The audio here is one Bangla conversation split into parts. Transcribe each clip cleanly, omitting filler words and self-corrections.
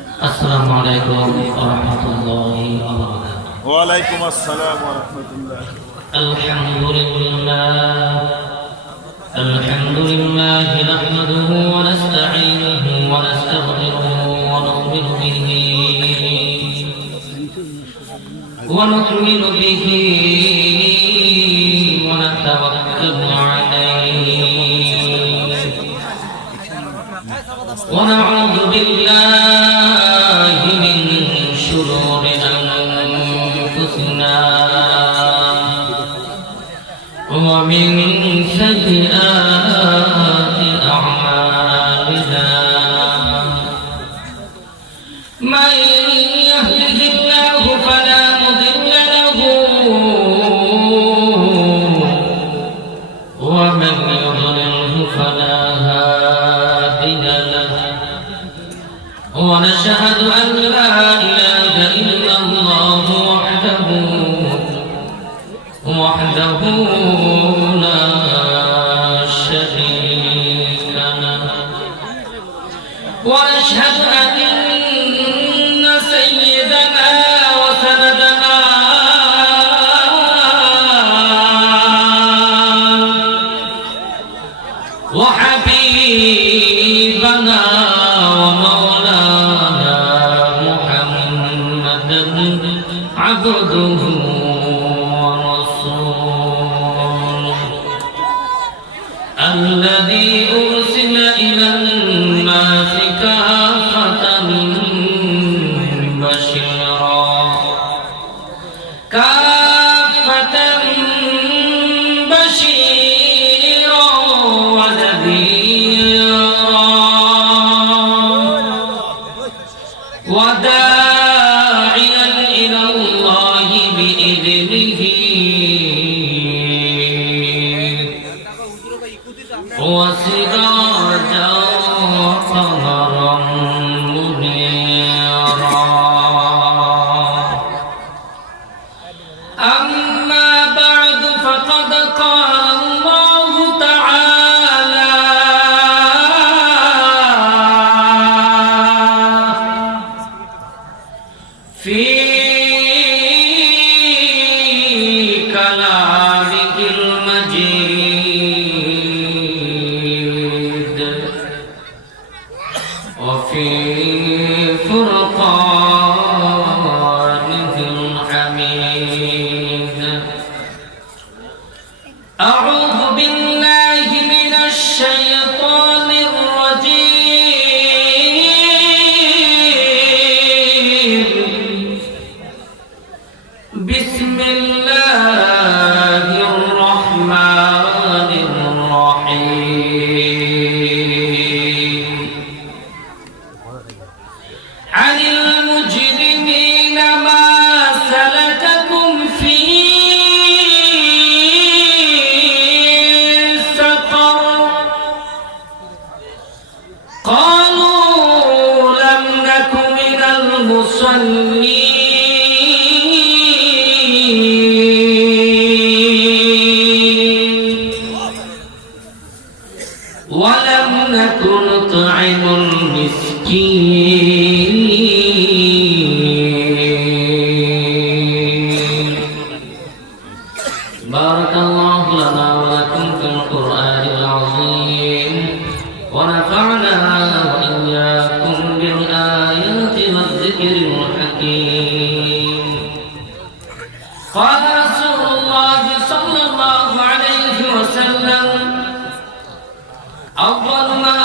السلام عليكم ورحمة الله وبركاته. وعليكم السلام ورحمة الله. الحمد لله نحمده ونستعينه ونستغفره ونؤمن به ونتوكل عليه ونعوذ بالله من شرور أنفسنا ومن سيئات أعمالنا من يهده الله فلا مضل له ومن يضلله فلا هادي له ونشهد أن لا إله إلا الله وحده لا شريك له ونشهد أن سيدنا وسندنا وحبيبنا ومولانا محمدا عبده الذي أرسل إلى الناس كافة بشيرا ونذيرا وداعيا إلى الله بإذنه وسراجا وقمرا منيرا أما بعد فقد قال الله تعالى في كلامه المجيد وفي فرقانه الحميد أعوذ بالله من الشيطان الرجيم بسم الله الرحمن الرحيم عن المجرمين ما سلككم في سقر قالوا لم نك من المصلين ولم نك نطعم المسكين بارك الله لنا ولكم في القرآن العظيم ونفعنا وإياكم بالآيات والذكر الحكيم قال رسول الله صلى الله عليه وسلم أول ما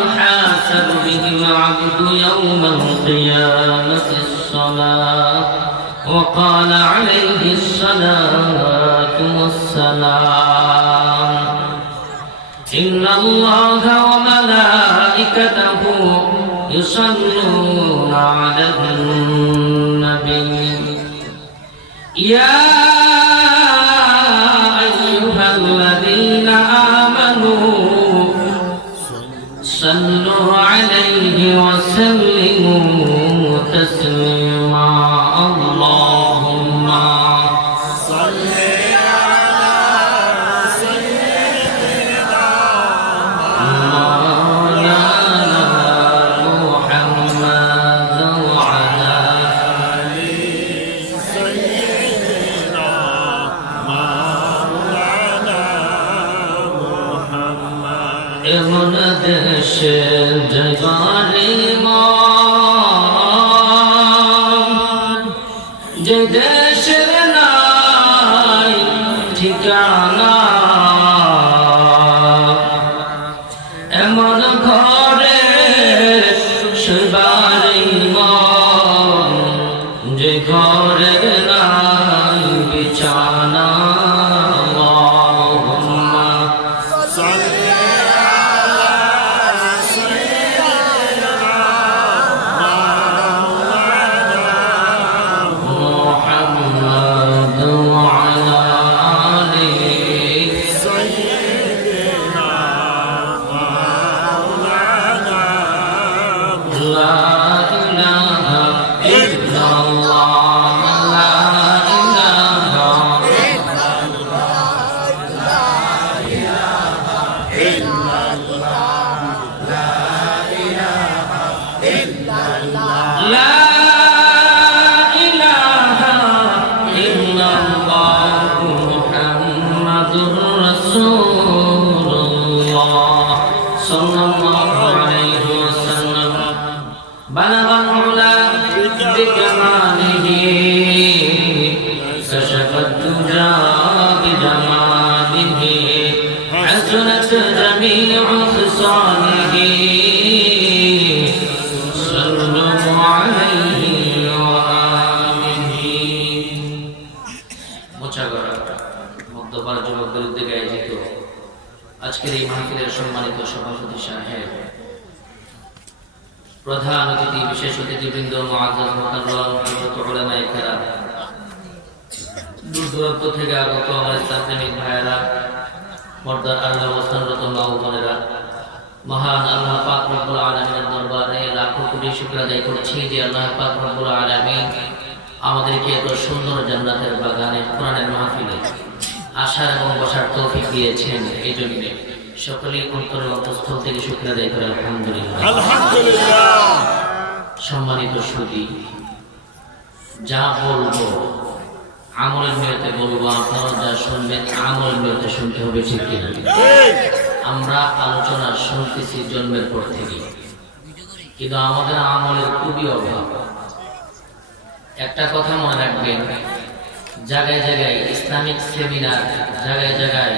يحاسب به العبد يوم القيامة الصلاة وقال عليه الصلاة والسلام إن الله وملائكته يصلون على النبي يا أيها الذين آمنوا صلوا عليه وسلموا تسليما اللهم صل على سيدنا مولانا محمد ইমাম যে ঘরে নাই বিছানা আল্লাহুম্মা সাল্লি আলা সাইয়্যিদিনা মাওলানা মুহাম্মাদ ওয়া আলা আলি সাইয়্যিদিনা মাওলানা লা ইলাহা ইল্লাল্লাহ লা ইলাহা لا إله إلا الله محمد رسول الله صلى الله عليه وسلم بلغ العلا بكماله كشف الدجى بجماله حسنت جميع خصاله صلوا عليه وآله মোচাগড়া মধ্যপাড়া যুবকদের উদ্যোগে আয়োজিত আজকের এই মাহফিলের সম্মানিত সভাপতি সাহেব, প্রধান অতিথি, বিশেষ অতিথিবৃন্দ, মুআজ্জাজ মুকাররম, হযরত উলামায়ে কেরাম, দূর দূরান্ত থেকে আগত আমার ইসলামপ্রেমিক ভাইয়েরা, পর্দার আড়ালে অবস্থানরত মা ও বোনেরা, মহান আল্লাহ পাক রব্বুল আলামিনের দরবারে লাখো কোটি শুকর আদায় করছি যে আল্লাহ পাক রব্বুল আলামিন আমাদেরকে এত সুন্দর জান্নাতের বাগানে কোরআনের মাহফিলে আসার এবং বসার তৌফিক দিয়েছেন। এই জন্য সকলেই অন্তরের অন্তঃস্থল থেকে শুকর আদায় করে আলহামদুলিল্লাহ। আলহামদুলিল্লাহ। সম্মানিত সুধী, যা বলবো আমলের নিয়তে বলবো, আপনারা যা শুনবেন আমলের নিয়তে শুনতে হবে, ঠিক কিনা? আমরা আলোচনা শুনতেছি জন্মের পর থেকে, কিন্তু আমাদের আমলের খুবই অভাব। একটা কথা মনে রাখবেন, জায়গায় জায়গায় ইসলামিক সেমিনার, জায়গায় জায়গায়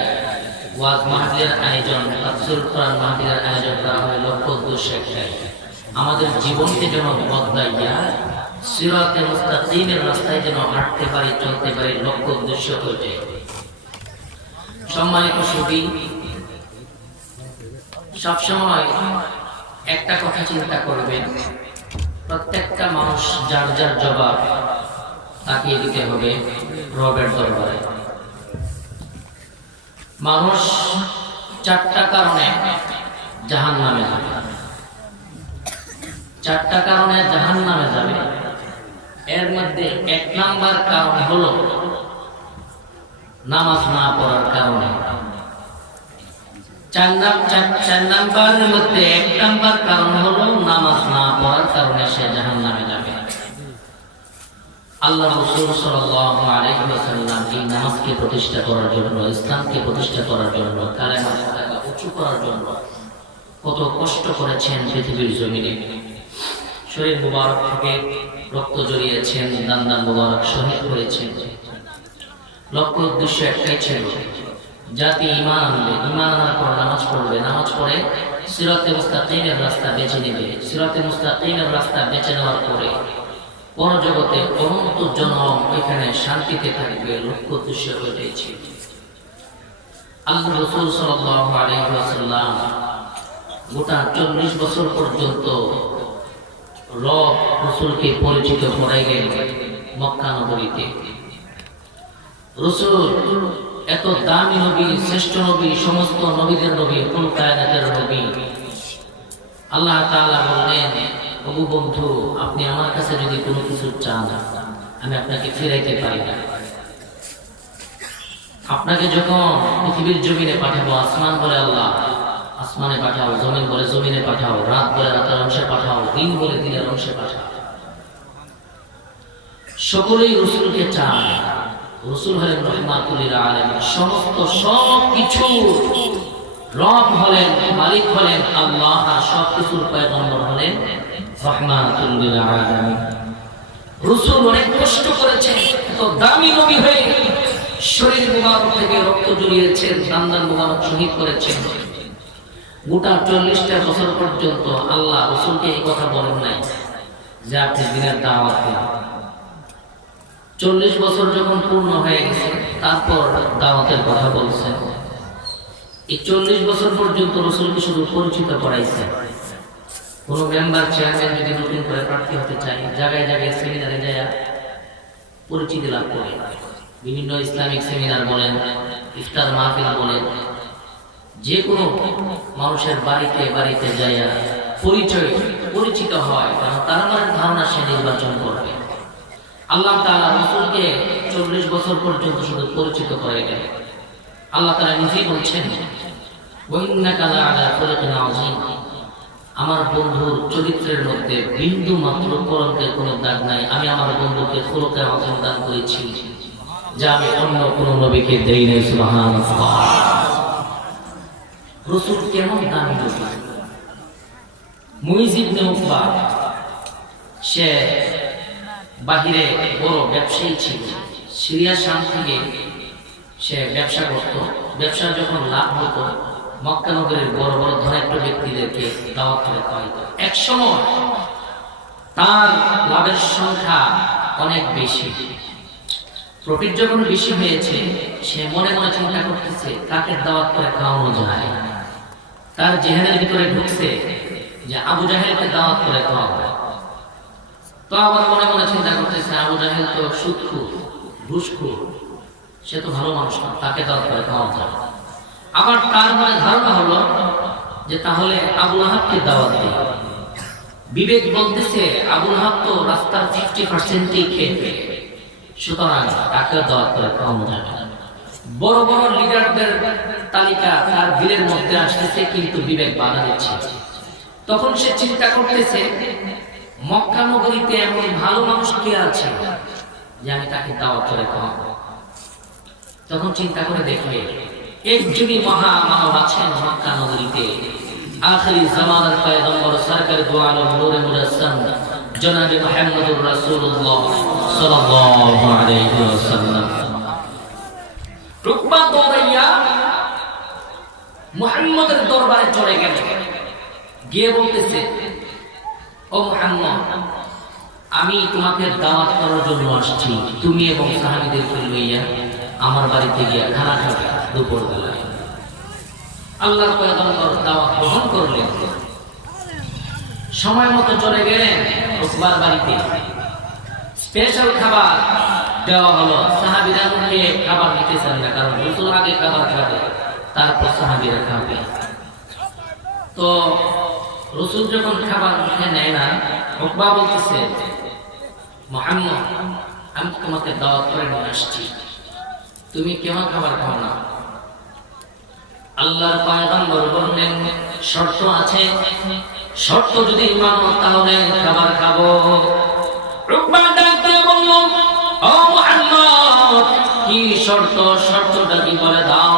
ওয়াজ মাহফিলের আয়োজন, তাফসীরুল কোরআন মাহফিলের আয়োজন করা হয় লক্ষ্য উদ্দেশ্য একটাই, আমাদের জীবনকে যেন বদলাইয়া সিরাতে মুস্তাকিমের রাস্তায় যেন হাঁটতে পারি, চলতে পারি, লক্ষ্য উদ্দেশ্য ওইটাই। সম্মানিত সুধী, সবসময় একটা কথা চিন্তা করবেন, প্রত্যেকটা মানুষ যার যার জবাব তাকিয়ে দিতে হবে রবের দরবারে। মানুষ চারটা কারণে জাহান্নামে যাবে, চারটা কারণে জাহান্নামে যাবে। এর মধ্যে এক নাম্বার কারণ হলো নামাজ না পড়ার কারণে। চার নাম্বারের মধ্যে এক নাম্বার কারণ হলো নামাজ না পড়ার কারণে সে জাহান্নামে যাবে। আল্লাহ রাসূল সাল্লাল্লাহু আলাইহি ওয়াসাল্লাম এই নামাজকে প্রতিষ্ঠা করার জন্য, ইসলামকে প্রতিষ্ঠা করার জন্য, কালেমার পতাকা উঁচু করার জন্য কত কষ্ট করেছেন পৃথিবীর জমিনে। শরীর মুবারক থেকে রক্ত জড়িয়েছেন, দান মুবারক শহীদ করেছেন। লক্ষ্য উদ্দেশ্য একটাই ছিল, জাতি ঈমান আনবে, ঈমান আনার পর নামাজ পড়বে, নামাজ পড়ে সিরাতে মুস্তাকিমের রাস্তা বেছে নেবে, সিরাতে মুস্তাকিমের রাস্তা বেছে নেওয়ার পরে পরজগতে অনন্ত জনম এখানে শান্তিতে থাকবে। লক্ষ্য উদ্দেশ্য ওইটাই ছিল। আল্লাহ রাসূল সাল্লাল্লাহু আলাইহি ওয়াসাল্লাম গোটা 40 বছর পর্যন্ত রব রাসূলকে পরিচিত করাইলেন মক্কা নগরীতে। রাসূল এত দামি নবী, শ্রেষ্ঠ নবী, সমস্ত নবীদের নবী, কুল কায়নাতের নবী। আল্লাহ তাআলা বললেন, ওগো বন্ধু, আপনি আমার কাছে যদি কোনো কিছু চান, আমি আপনাকে ফিরাইতে পারি না। আপনাকে যখন পৃথিবীর জমিনে পাঠাবো, আসমান বলে আল্লাহ আসমানে পাঠাও, জমিন বলে জমিনে পাঠাও, রাত বলে রাতের অংশে পাঠাও, দিন বলে দিনের অংশে পাঠাও। সকলেই রাসূলকে চান। রাসূল হলেন রাহমাতুল লিল আলামিন, সমস্ত সবকিছু রব হলেন, মালিক হলেন আল্লাহ, আর সবকিছুর পয়গম্বর হলেন রাহমাতুল লিল আলামিন। রাসূল অনেক কষ্ট করেছেন, তো দামি নবী হয়ে শরীর মুবারক থেকে রক্ত জড়িয়েছেন, দান মুবারক শহীদ করেছেন। গোটা 40টা বছর পর্যন্ত আল্লাহ রাসূলকে এই কথা বলেন নাই যে আপনি দিনের দাওয়াত দিন। 40 বছর যখন পূর্ণ হয়ে গেছে তারপর দাওয়াতের কথা বলছেন। এই 40 বছর পর্যন্ত রাসূলকে শুধু পরিচিত করাইছেন। কোন মেম্বার চেয়ারম্যান যদি নতুন করে প্রার্থী হতে চায়, জায়গায় জায়গায় সেমিনারে যায় পরিচিতি লাভ করে, বিভিন্ন ইসলামিক সেমিনার বলেন, ইফতার মাহফিল বলেন, যে কোনো মানুষের বাড়িতে বাড়িতে যায় পরিচিত হয়, কারণ তার মনের ধারণা সে নির্বাচন করবে। আল্লাহ তাআলা রাসূলকে 40 বছর পর্যন্ত শুধু পরিচিত করে গেলেন। আল্লাহ তাআলা নিজেই বলছেন, ওয়া ইন্নাকা লা'আলা খুলুকিন আযীম, আমার বন্ধুর চরিত্রের মধ্যে বিন্দু মাত্র কলঙ্কের কোনো দাগ নাই। আমি আমার বন্ধুকে খুলুকে আযীম দান করেছি, যা আমি অন্য কোন নবীকে দেই নাই। সুবহানাল্লাহ। রাসূল কেমন দামি নবী! মুইজ ইবনে উকবা, সে বাহিরে বড় ব্যবসায়ী ছিল, সিরিয়া শাম থেকে সে ব্যবসা করত। ব্যবসা যখন লাভ হতো মক্কা নগরের বড় বড় ধনাঢ্য ব্যক্তিদেরকে দাওয়াত করে খাওয়াইত। এক সময় তার লাভের সংখ্যা অনেক বেশি, প্রফিট যখন বেশি হয়েছে, সে মনে মনে চিন্তা করতেছে কাকে দাওয়াত করে খাওয়ানো যায়। তার জেহেনের ভিতরে ঢুকছে যে আবু জাহেলকে দাওয়াত করে খাওয়াবো। তো আবার মনে মনে চিন্তা করতেছে আবু জাহেল তো সুদখোর, ঘুষখোর, সে তো ভালো মানুষ না, তাকে দাওয়াত করে খাওয়ানো যায়। আবার তার মনে ধারণা হলো যে তাহলে আবু লাহাবকে দাওয়াত দিই। বিবেক বলতেছে আবু লাহাব তো রাস্তার 50%ই খেয়ে ফেলে, সুতরাং তাকে দাওয়াত করে খাওয়ানো যাবে না। বড় বড় লিডারদের তালিকা তার দিলের মধ্যে আসতেছে, কিন্তু বিবেক বাধা দিচ্ছে। তখন সে চিন্তা করতেছে মক্কা নগরীতে এমন ভালো মানুষ কে আছে যে আমি তাকে দাওয়াত করে খাওয়াবো। তখন চিন্তা করে দেখবে একজনই মহা মানব আছেন মক্কা নগরীতে, আখিরি জামানার পয়গম্বর সরকার দু আলম নূরে মুজাসসাম জনাবে মুহাম্মদুর রাসূলুল্লাহ সাল্লাল্লাহু আলাইহি ওয়াসাল্লাম। রুকবা দৌড়াইয়া মুহাম্মদের দরবারে চলে গেল, গিয়ে বলতেছে, ও মুহাম্মদ, আমি তোমাকে দাওয়াত করার জন্য আসছি, তুমি এবং সাহাবীদেরকে লইয়া আমার বাড়িতে গিয়ে খানা খাবে দুপুর বেলায়। আল্লাহর পয়গম্বর দাওয়াত গ্রহণ করলেন, সময় মতো চলে গেলেন উকবার বাড়িতে। স্পেশাল খাবার দেওয়া হলো, সাহাবীরা মুখে খাবার নিতেছেন না, কারণ রাসূল আগে খাবার খাবে, তারপর সাহাবীরা খাবে। তো রাসূল যখন খাবার মুখে নেয় না, উকবা বলতেছে, মুহাম্মদ, আমি তোমাকে দাওয়াত করে নিয়ে আসছি, তুমি কেন খাবার খাও না? আল্লাহর পয়গম্বর বললেন, শর্ত আছে, শর্ত যদি মানো তাহলে খাবার খাবো। রুকবা ডাকতে বলল, ও মুহাম্মদ, কি শর্ত? শর্তটা কি বলে দাও।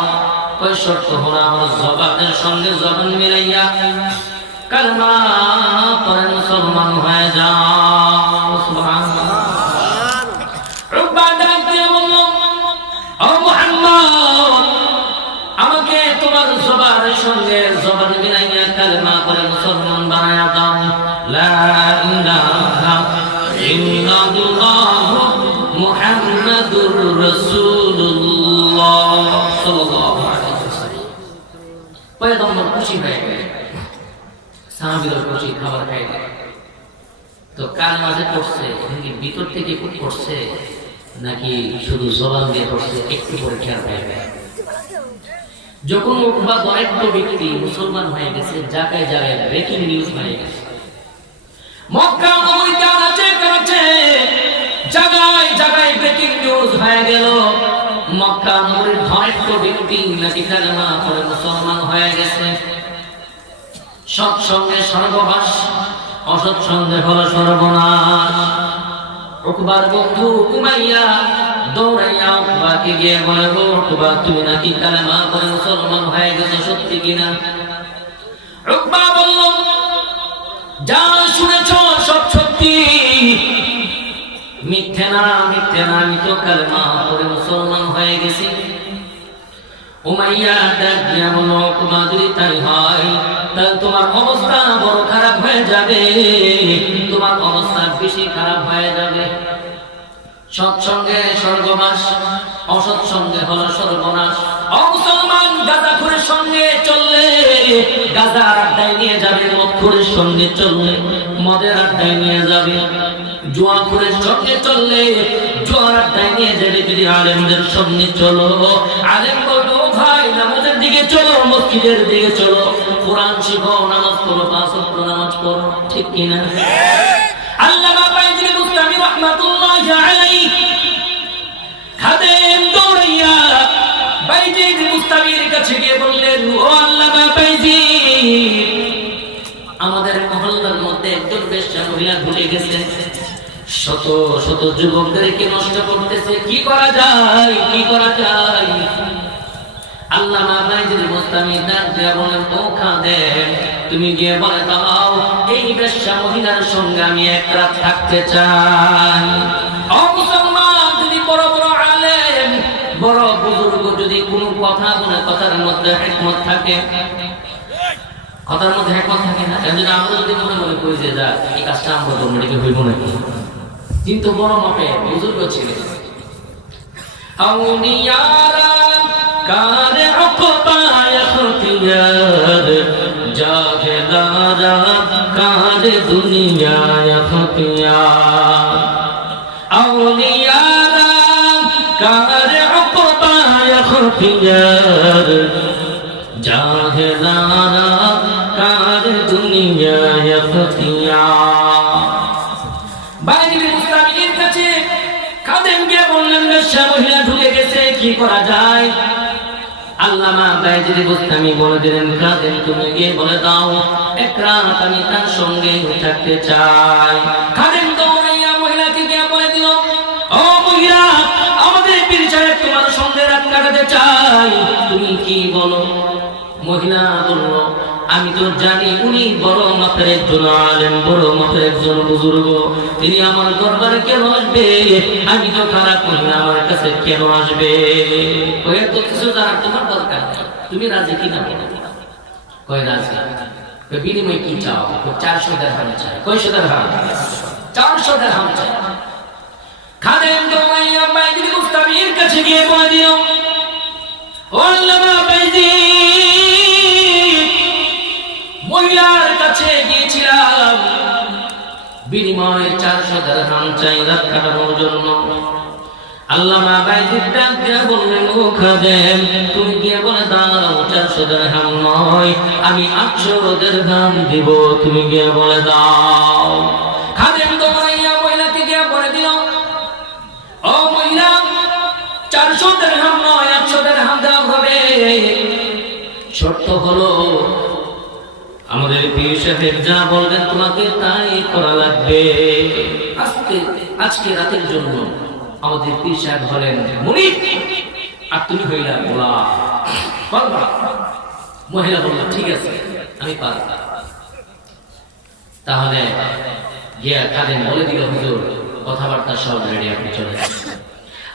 ওই শর্ত হলো আমার জবানের সঙ্গে জবান মিলাইয়া কালেমা পড়ে মুসলমান হয়ে যাও। সুবহানাল্লাহ। রুকবা ডাকতে বলল, ও মুহাম্মদ, আমাকে তোমার জবানের সঙ্গে জবান মিলাইয়া কালেমা পড়ে মুসলমান বানায়া দাও। লা ইলাহা ইল্লাল্লাহু মুহাম্মাদুর রাসূলুল্লাহ সাল্লাল্লাহু আলাইহি ওয়াসাল্লাম। পয়গম্বর খুশি হয়ে গেলেন, সাহাবীরা খুশি, খাবার খায় গেলেন। তো কার মাঝে পড়ছে, ভিতর থেকে পড়ছে নাকি শুধু জবান দিয়ে পড়ছে, একটু পরে খেয়াল পায়। যখন উকবা দরিদ্র ব্যক্তি মুসলমান হয়ে গেছে, জায়গায় জায়গায় ব্রেকিং নিউজ হয়ে গেছে। মক্কা নগরীতে আনাচে কানাচে জায়গায় জায়গায় ব্রেকিং নিউজ হয়ে গেল, মক্কা নগরীর দরিদ্র ব্যক্তি নাকি কালেমা পড়ে মুসলমান হয়ে গেছে। সৎসঙ্গে সর্বনাশ, অসৎ সঙ্গে হলো সর্বনাশ। উকবার বন্ধু উমাইয়া দৌড়াইয়া উকবাকে গিয়ে বলে, উকবা, তুমি নাকি কালেমা পড়ে মুসলমান হয়ে গেছে, সত্যি কিনা? উকবা বলল, যা শুনেছ সব সত্যি, মিথ্যে না, মিথ্যে না, আমি তো কালেমা পড়ে মুসলমান হয়ে গেছি। উমাইয়া ডাক দিয়া বলল, উকবা যদি তাই হয় তাহলে তোমার অবস্থা বড় খারাপ হয়ে যাবে, তোমার অবস্থা বেশি খারাপ হয়ে যাবে। সৎসঙ্গে স্বর্গবাস, অসৎ সঙ্গে হলো সর্বনাশ। মুসলমান গাঁজাখোরের সঙ্গে চললে গাঁজার আড্ডায় নিয়ে যাবে, মদখোরের সঙ্গে চললে মদের আড্ডায় নিয়ে যাবে, জুয়াখোরের সঙ্গে চললে জুয়ার আড্ডায় নিয়ে যাবে। যদি আলেমদের সঙ্গে চলো, আলেম বলবো ভাই নামাজের দিকে চলো, মসজিদের দিকে চলো, কোরআন শিখো, নামাজ পড়ো, 5 ওয়াক্ত নামাজ পড়ো, ঠিক কিনা? আল্লামা বাইজিদ বুস্তামি রাহমাতুল্লাহি আলাইহি খাদেম দৌড়াইয়া বাইজিদ বুস্তামির কাছে গিয়ে বললেন, ও আল্লামা বাইজিদ, আমাদের মহল্লার মধ্যে একজন বেশ্যা মহিলা ঢুকে গেছে, শত শত যুবকদেরকে নষ্ট করতেছে, কি করা যায়, কি করা যায়? আল্লামা বাইজিদ বুস্তামি ডাক দিয়া বলেন, ও খাদেম, তুমি গিয়ে বলে দাও এই বেশ্যা মহিলার সঙ্গে আমি এক রাত থাকতে চাই। ও মুসলমান, যদি বড় বড় আলেম, বড় বুজুর্গ যদি কোনো কথা বলে কথার মধ্যে হিকমত থাকে, কথার মধ্যে হিকমত থাকে না, যদি আমরা যদি মনে মনে করি যে যা এই কাজটা আমরা করবো, এটাকে হইব নাকি? কিন্তু বড় মাপে বুজুর্গ ছিলেন। আউলিয়ারা কারে উকবা ইখতিয়ার, জাহেলারা কারে দুনিয়া ইখতিয়ার। আউলিয়ারা কারে উকবা ইখতিয়ার, জাহেলারা কারে দুনিয়া ইখতিয়ার। বাইজিদ বুস্তামির কাছে খাদেম গিয়ে বললেন, বেশ্যা মহিলা ঢুকে গেছে, কি করা যায়? আল্লামা বাইজিদ বুস্তামি বলে দিলেন, খাদেম তুমি গিয়ে বলে দাও এক রাত আমি তার সঙ্গে থাকতে চাই। খাদেম দৌড়াইয়া মহিলাকে গিয়ে বলে দিল, ও মহিলা, আমাদের পীর সাহেব তোমার সঙ্গে রাত কাটাতে চাই, তুমি কি বলো? মহিলা বলল, আমি তো জানি উনি বড় মাপের একজন আলেম, বড় মাপের একজন বুজুর্গ, তিনি আমার দরবারে কেন আসবে? আমি তো খারাপ করি, আমার কাছে কেন আসবে? ওই তো কিছু জানার তোমার দরকার নেই, তুমি রাজি কিনা বলো? কয় রাজি। বিনিময় কি চাও? 400 দিরহাম চাই। কয়শো দিরহাম? 400 দিরহাম চাই। খাদেম দৌড়াইয়া বাইজিদ বুস্তামির কাছে গিয়ে বলে দিল, ও আল্লামা বাইজিদ, মহিলার কাছে গিয়েছিলাম, বিনিময়ে 400 দিরহাম চাই রাত কাটানোর জন্য। আল্লামা বাইজিদ ডাক দিয়া বললেন, ও খাদেম তুমি গিয়ে বলে দাও 400 দিরহাম নয়, আমি 800 দিরহাম দিব, তুমি গিয়ে বলে দাও। খাদেম দৌড়াইয়া মহিলাকে গিয়ে বলে দিল, ও মহিলা, 400 দিরহাম নয়, 800 দিরহাম দেওয়া হবে, শর্ত হলো আমাদের পীর সাহেব যা বলবেন তোমাকে তাই করা লাগবে। আজকে রাতের জন্য আমাদের পীর সাহেব হলেন মুনির, আর তুমি হইলা গোলাম। পারবা? মহিলা বলল, ঠিক আছে আমি পারব। তাহলে গিয়া খাদেম বলে দিল, হুজুর কথাবার্তা সব রেডি, আপনি চলে যান।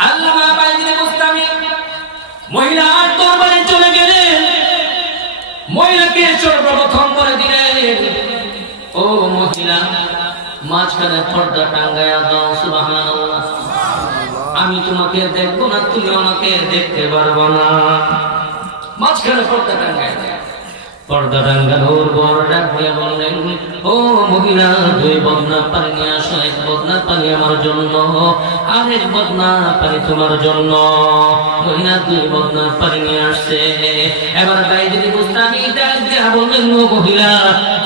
আল্লামা বাইজিদ বুস্তামি মহিলার দরবারে চলে গেলেন, মহিলাকে সর্বপ্রথম বলে দিলেন, ও মহিলা, মাঝখানে পর্দা টাঙ্গায়া দাও। সুবহানাল্লাহ। আমি তোমাকে দেখবো না, তুমি আমাকে দেখতে পারবো না, মাঝখানে পর্দা টাঙ্গায়া দাও। পর্দা টাঙ্গানোর পর ডাক দিয়ে বললেন, ও মহিলা, 2 বদনা পানি নিয়ে আসো, 1 বদনা পানি আমার জন্য, আর 1 বদনা পানি তোমার জন্য। মহিলা 2 বদনা পানি নিয়ে আসছে। এবার বাইজিদ বুস্তামি ডাক দিয়ে বললেন, ও মহিলা,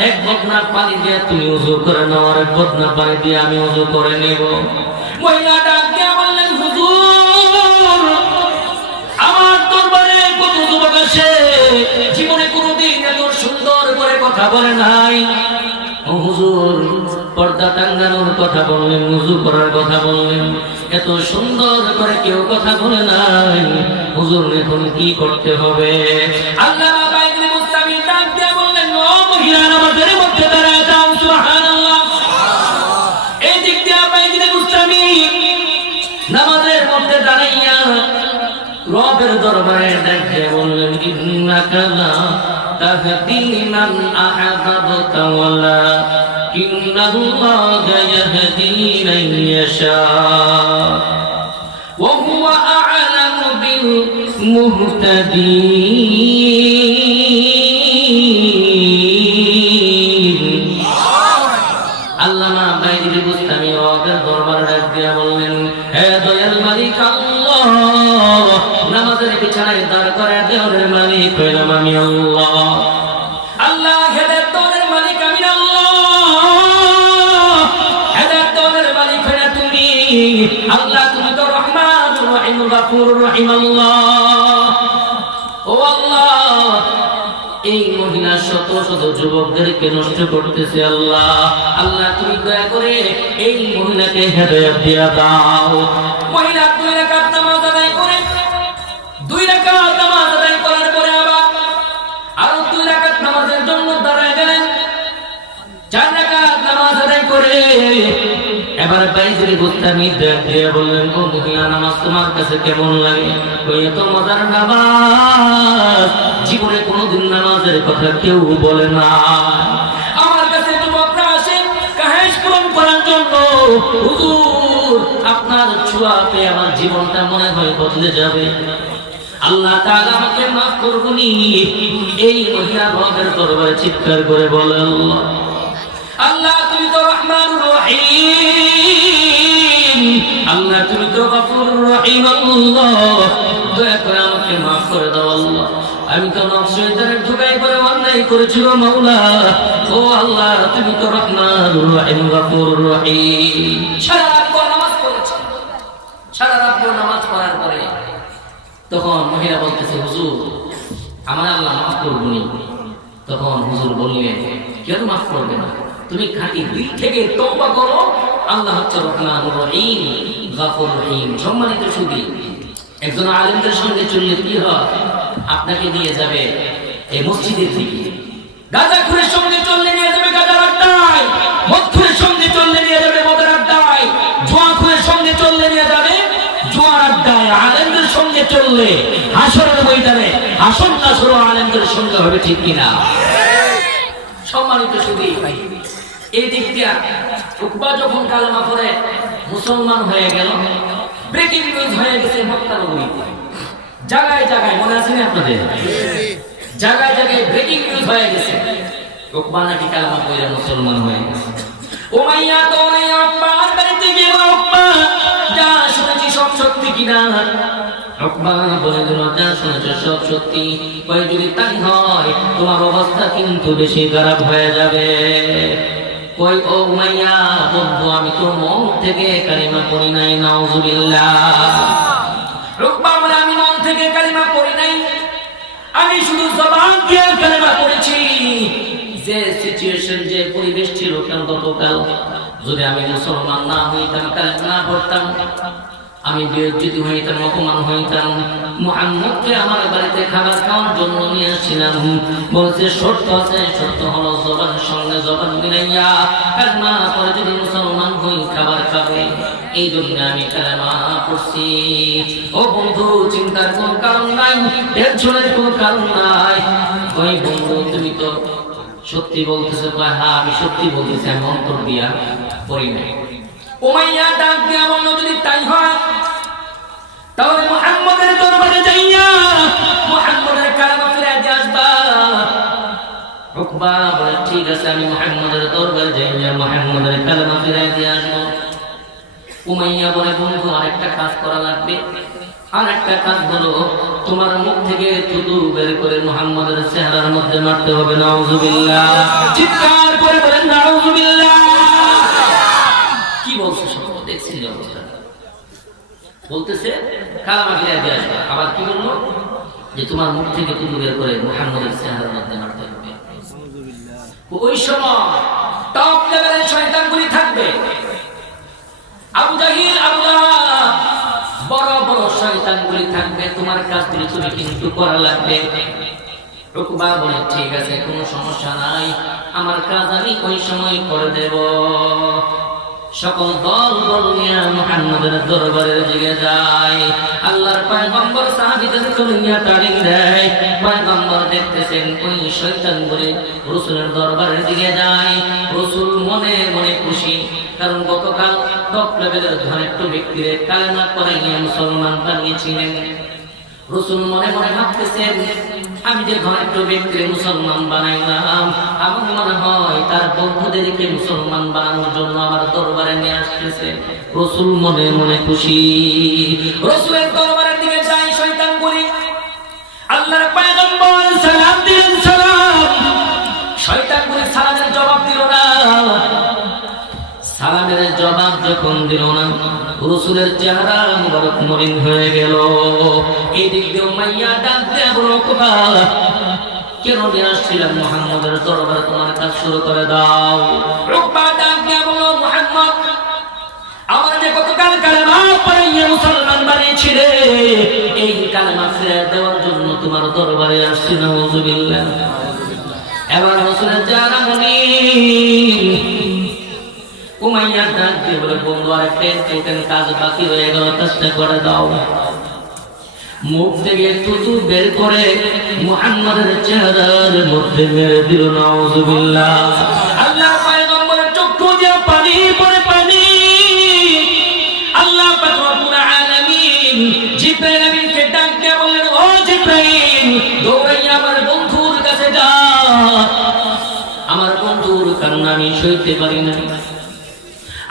1 বদনা পানি দিয়ে তুমি ওযু করে নাও, আর 1 বদনা পানি দিয়ে আমি ওযু করে নেব। মহিলা ডাক দিয়ে বললেন, হুজুর, আমার দরবারে কত যুবক আসে, জীবনে কোনোদিন এত সুন্দর করে কথা বলে নাই। ও হুজুর, পর্দা টাঙ্গানোর কথা বললেন, ওযু করার কথা বললেন, এত সুন্দর করে কেউ কথা বলে নাই। হুজুর এখন কি করতে হবে? আল্লামা বাইজিদ বুস্তামি ডাক দিয়ে বললেন, ও মহিলা, নামাজের মধ্যে দাঁড়ায় যাও। সুবহানাল্লাহ। এই দিক দিয়ে বাইজিদ বুস্তামি নামাজের মধ্যে দাঁড়াইয়া রবের দরবারে দেখে বললেন ইন্নাকা লা তাহদি মান আহবাবতা ওয়ালাকিন্নাল্লাহা ইয়াহদি মান ইয়াশা ওয়া হুয়া আ'লামু বিল মুহতাদিন। আল্লামা বাইজিদ বুস্তামি রবের দরবারে ডাক দিয়া বললেন, হে দয়াল মালিক আল্লাহ, নামাজের বিছানায় দাঁড় করে দেওয়ার মালিক হইলাম আমি আল্লাহ। আল্লাহ হেদায়েত দেওয়ার মালিক আমি আল্লাহ, হেদায়েত দেওয়ার মালিক হইলা তুমি আল্লাহ। তুমি তো রহমান রহিম গফুর রহিম আল্লাহ। ও আল্লাহ, এই মহিলা শত শত যুবকদেরকে নষ্ট করতেছে আল্লাহ। আল্লাহ তুমি দয়া করে এই মহিলাকে হেদায়েত দিয়া দাও। মহিলা 2 রাকাত নামাজ আদায় করে 2 রাকাত নামাজ আদায় করার পরে আবার আরো 2 রাকাত নামাজের জন্য দাঁড়ায় গেলেন। 4 রাকাত নামাজ আদায় করে এবার বাইজিদ বুস্তামি দিয়ে বললেন, ও মহিলা, নামাজ তোমার কাছে কেমন লাগে? ওই এত মজার নামাজ, জীবনে কোনোদিন নামাজের কথা কেউ বলে না। আমার কাছে যুবকরা আসে কাহেশ পূরণ করার জন্য, হুজুর আপনার ছোঁয়া পেয়ে আমার জীবনটা মনে হয় বদলে যাবে, আল্লাহ তাআলা আমাকে মাফ করবেন। এই মহিলা রবের দরবারে চিৎকার করে বলে, আল্লাহ তুমি তো রহমানুর রহিম, আল্লাহ তুমি তো গফুরুর রহিম, আল্লাহ দয়া করে আমাকে মাফ করে দাও আল্লাহ। আমি তো নফস শয়তানের ধোঁকায় পড়ে অন্যায় করেছি গো মাওলা। ও আল্লাহ তুমি তো রহমানুর রহিম গফুরুর রহিম। সারা রাত নামাজ পড়েছে, সারা রাত নামাজ পড়ার পরে তখন মহিলা বলতেছে, হুজুর আমার আল্লাহ মাফ করবেন। তখন হুজুর বললেন, কেন মাফ করবে না? তুমি খাঁটি দিল থেকে তওবা করো, আল্লাহ হচ্ছে রহমানুর রহিম গফুরুর রহিম। সম্মানিত সুধী, একজন আলেমদের সঙ্গে চললে কি হয়? আপনাকে নিয়ে যাবে এই মসজিদের দিকে। গাঁজাখুরের সঙ্গে চললে নিয়ে যাবে গাঁজার আড্ডায়, মদখুরের সঙ্গে চললে নিয়ে যাবে মদের আড্ডায়, জুয়াখুরের সঙ্গে চললে নিয়ে যাবে জুয়ার আড্ডায়। আলেমদের সঙ্গে চললে হাসরের ময়দানে হাসর নাসর আলেমদের সঙ্গে হবে, ঠিক কিনা? সম্মানিত সুধী, এই দিক দিয়া উকবা যখন কালেমা পড়ে মুসলমান হয়ে গেল, ব্রেকিং নিউজ হয়ে গেছে মক্কা নগরীতে। জায়গায় জায়গায়, মনে আছে না আপনাদের? জায়গায় জায়গায় ব্রেকিং নিউজ হয়ে গেছে, উকবা নাকি কালেমা পড়ে মুসলমান হয়ে গেছে। উমাইয়া তো উকবার বাড়িতে গিয়ে, উকবা যা শুনেছি সব সত্যি কিনা? উকবা বলে দিল, যা শুনেছ সব সত্যি। কই যদি তাই হয় তোমার অবস্থা কিন্তু বেশি খারাপ হয়ে যাবে। কই ও উমাইয়া বন্ধু, আমি তো মন থেকে কালিমা পড়ি নাই, নাউজুবিল্লাহ। উকবা বলে, আমি মন থেকে কালিমা পড়ি নাই, আমি শুধু জবান দিয়ে কালিমা পড়েছি। যে সিচুয়েশন, যে পরিবেশ ছিল কেন গতকাল, যদি আমি মুসলমান না হইতাম, কালিমা না পড়তাম, আমি বেইজ্জতি হইতাম, অপমান হইতাম। মুহাম্মদকে আমার বাড়িতে খাবার খাওয়ার জন্য নিয়ে আসছিলাম। বলছে শর্ত আছে, শর্ত হলো জবানের সঙ্গে জবান মিলাইয়া কালেমা পড়ে যদি মুসলমান হই খাবার খাবে। এই জন্য আমি কালেমা পড়ছি। ও বন্ধু, চিন্তার কোনো কারণ নাই, টেনশনের কোনো কারণ নাই। ওই বন্ধু তুমি তো সত্যি বলতেছে? হ্যাঁ আমি সত্যি বলতেছি, আমি অন্তর দিয়া পড়ি নাই। উমাইয়া ডাক দিয়া বলল, যদি তাই হয় তাহলে মুহাম্মদের দরবারে যাইয়া মুহাম্মদের কালেমা ফিরাই দিয়ে আসবা। উকবা বলে, ঠিক আছে আমি মুহাম্মদের দরবারে যাইয়া মুহাম্মদের কালেমা ফিরাই দিয়ে আসবো। উমাইয়া বলে, বন্ধু আরেকটা কাজ করা লাগবে। আরেকটা কাজ হলো, তোমার মুখ থেকে থুতু বের করে মুহাম্মদের চেহারার মধ্যে মারতে হবে। নাউজুবিল্লাহ। চিৎকার করে বলেন নাউজুবিল্লাহ। কি বলছে সব দেখছি অবস্থা। বলতেছে কালেমা ফিরাই দিয়ে আসবে। আবার কি বললো? যে তোমার মুখ থেকে থুতু বের করে মুহাম্মদের চেহারার মধ্যে মারতে হবে। ওই সময় টপ লেভেলের শয়তানগুলি থাকবে। আবু জাহিল, আবু লাহাব, বড় বড় শয়তানগুলি থাকবে। তোমার কাজগুলি তুমি কিন্তু করা লাগবে। উকবা বলে, ঠিক আছে কোনো সমস্যা নাই, আমার কাজ আমি ওই সময় করে দেব। সকল দল নিয়ে মুহাম্মদের দরবারের দিকে যায়। আল্লাহর পয়গম্বর সাহাবীদেরকে নিয়ে তাড়িয়ে দেয়। পয়গম্বর দেখতেছেন ওই শয়তান বলে রাসূলের দরবারের দিকে যায়। রাসূল মনে মনে খুশি, কারণ গতকাল টপ লেভেলের ধনাঢ্য ব্যক্তিরে কালেমা পড়াইয়া মুসলমান বানিয়েছিলেন। রাসূল মনে মনে ভাবতেছেন, আমি যে ধনাঢ্য ব্যক্তিরে মুসলমান বানাইলাম, আমার মনে হয় তার বন্ধুদেরকে মুসলমান বানানোর জন্য আমার দরবারে নিয়ে আসতেছে। রাসূল মনে মনে খুশি। রাসূলের দরবারের দিকে যায় শয়তান বলি। আল্লাহর পয়গম্বর সালাম দিলেন, সালাম। শয়তান বলি সালামের জবাব দিল না। সালামের জবাব যখন দিল না, রাসূলের চেহারা মুবারক মলিন হয়ে গেল। এই দিক দিয়ে উমাইয়া ডাক দিয়ে বলল, ওকবা, কেন নিয়ে আসছিলাম মুহাম্মদের দরবারে, তোমার কাজ শুরু করে দাও। ওকবা ডাক দিয়ে বলল, মুহাম্মদ, আমার যে গতকাল কালেমা পড়াইয়া মুসলমান বানিয়েছিলে, এই কালেমা ফিরে দেওয়ার জন্য তোমার দরবারে আসছি। নাউযুবিল্লাহ। এবার রাসূলের চেহারা মলিন। উমাইয়া ডাক দিয়ে বলে, বন্ধু, আরেকটা কাজ বাকি রয়ে গেল, কাজটা করে দাও। মুখ থেকে থুতু বের করে মুহাম্মদের চেহারার মধ্যে মেরে দিল। নাউযুবিল্লাহ। আল্লাহর পয়গম্বরের চক্ষু দিয়ে পানি পড়ে, পানি। আল্লাহ পাক রব্বুল আলামিন জিবরাইল আমিনকে ডাক দিয়ে বললেন, ও জিবরাইল, দৌড়াইয়া আমার বন্ধুর কাছে যা। আমার বন্ধুর কান্না আমি সইতে পারি না।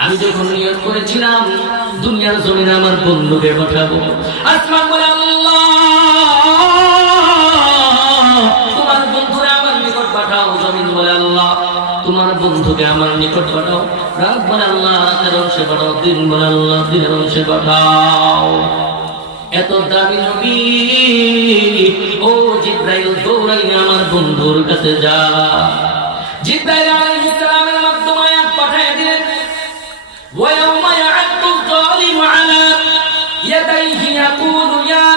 আমি যখন নিয়ত করেছিলাম দুনিয়ার জমিনে আমার বন্ধুকে পাঠাবো, আসমান বলে, আল্লাহ, তোমার বন্ধুরে আমার নিকট পাঠাও। জমিন বলে, আল্লাহ, তোমার বন্ধুকে আমার নিকট পাঠাও। রাত বলে, আল্লাহ, রাতের অংশে পাঠাও। দিন বলে, আল্লাহ, দিনের অংশে পাঠাও। এত দামি নবী, ও জিবরাইল, দৌড়াইয়া আমার বন্ধুর কাছে যা। জিবরাইল আলাইহিস সালামের মাধ্যমে আয়াত পাঠিয়ে দিলেন, ويوم يعض الظالم على يديه يقول يا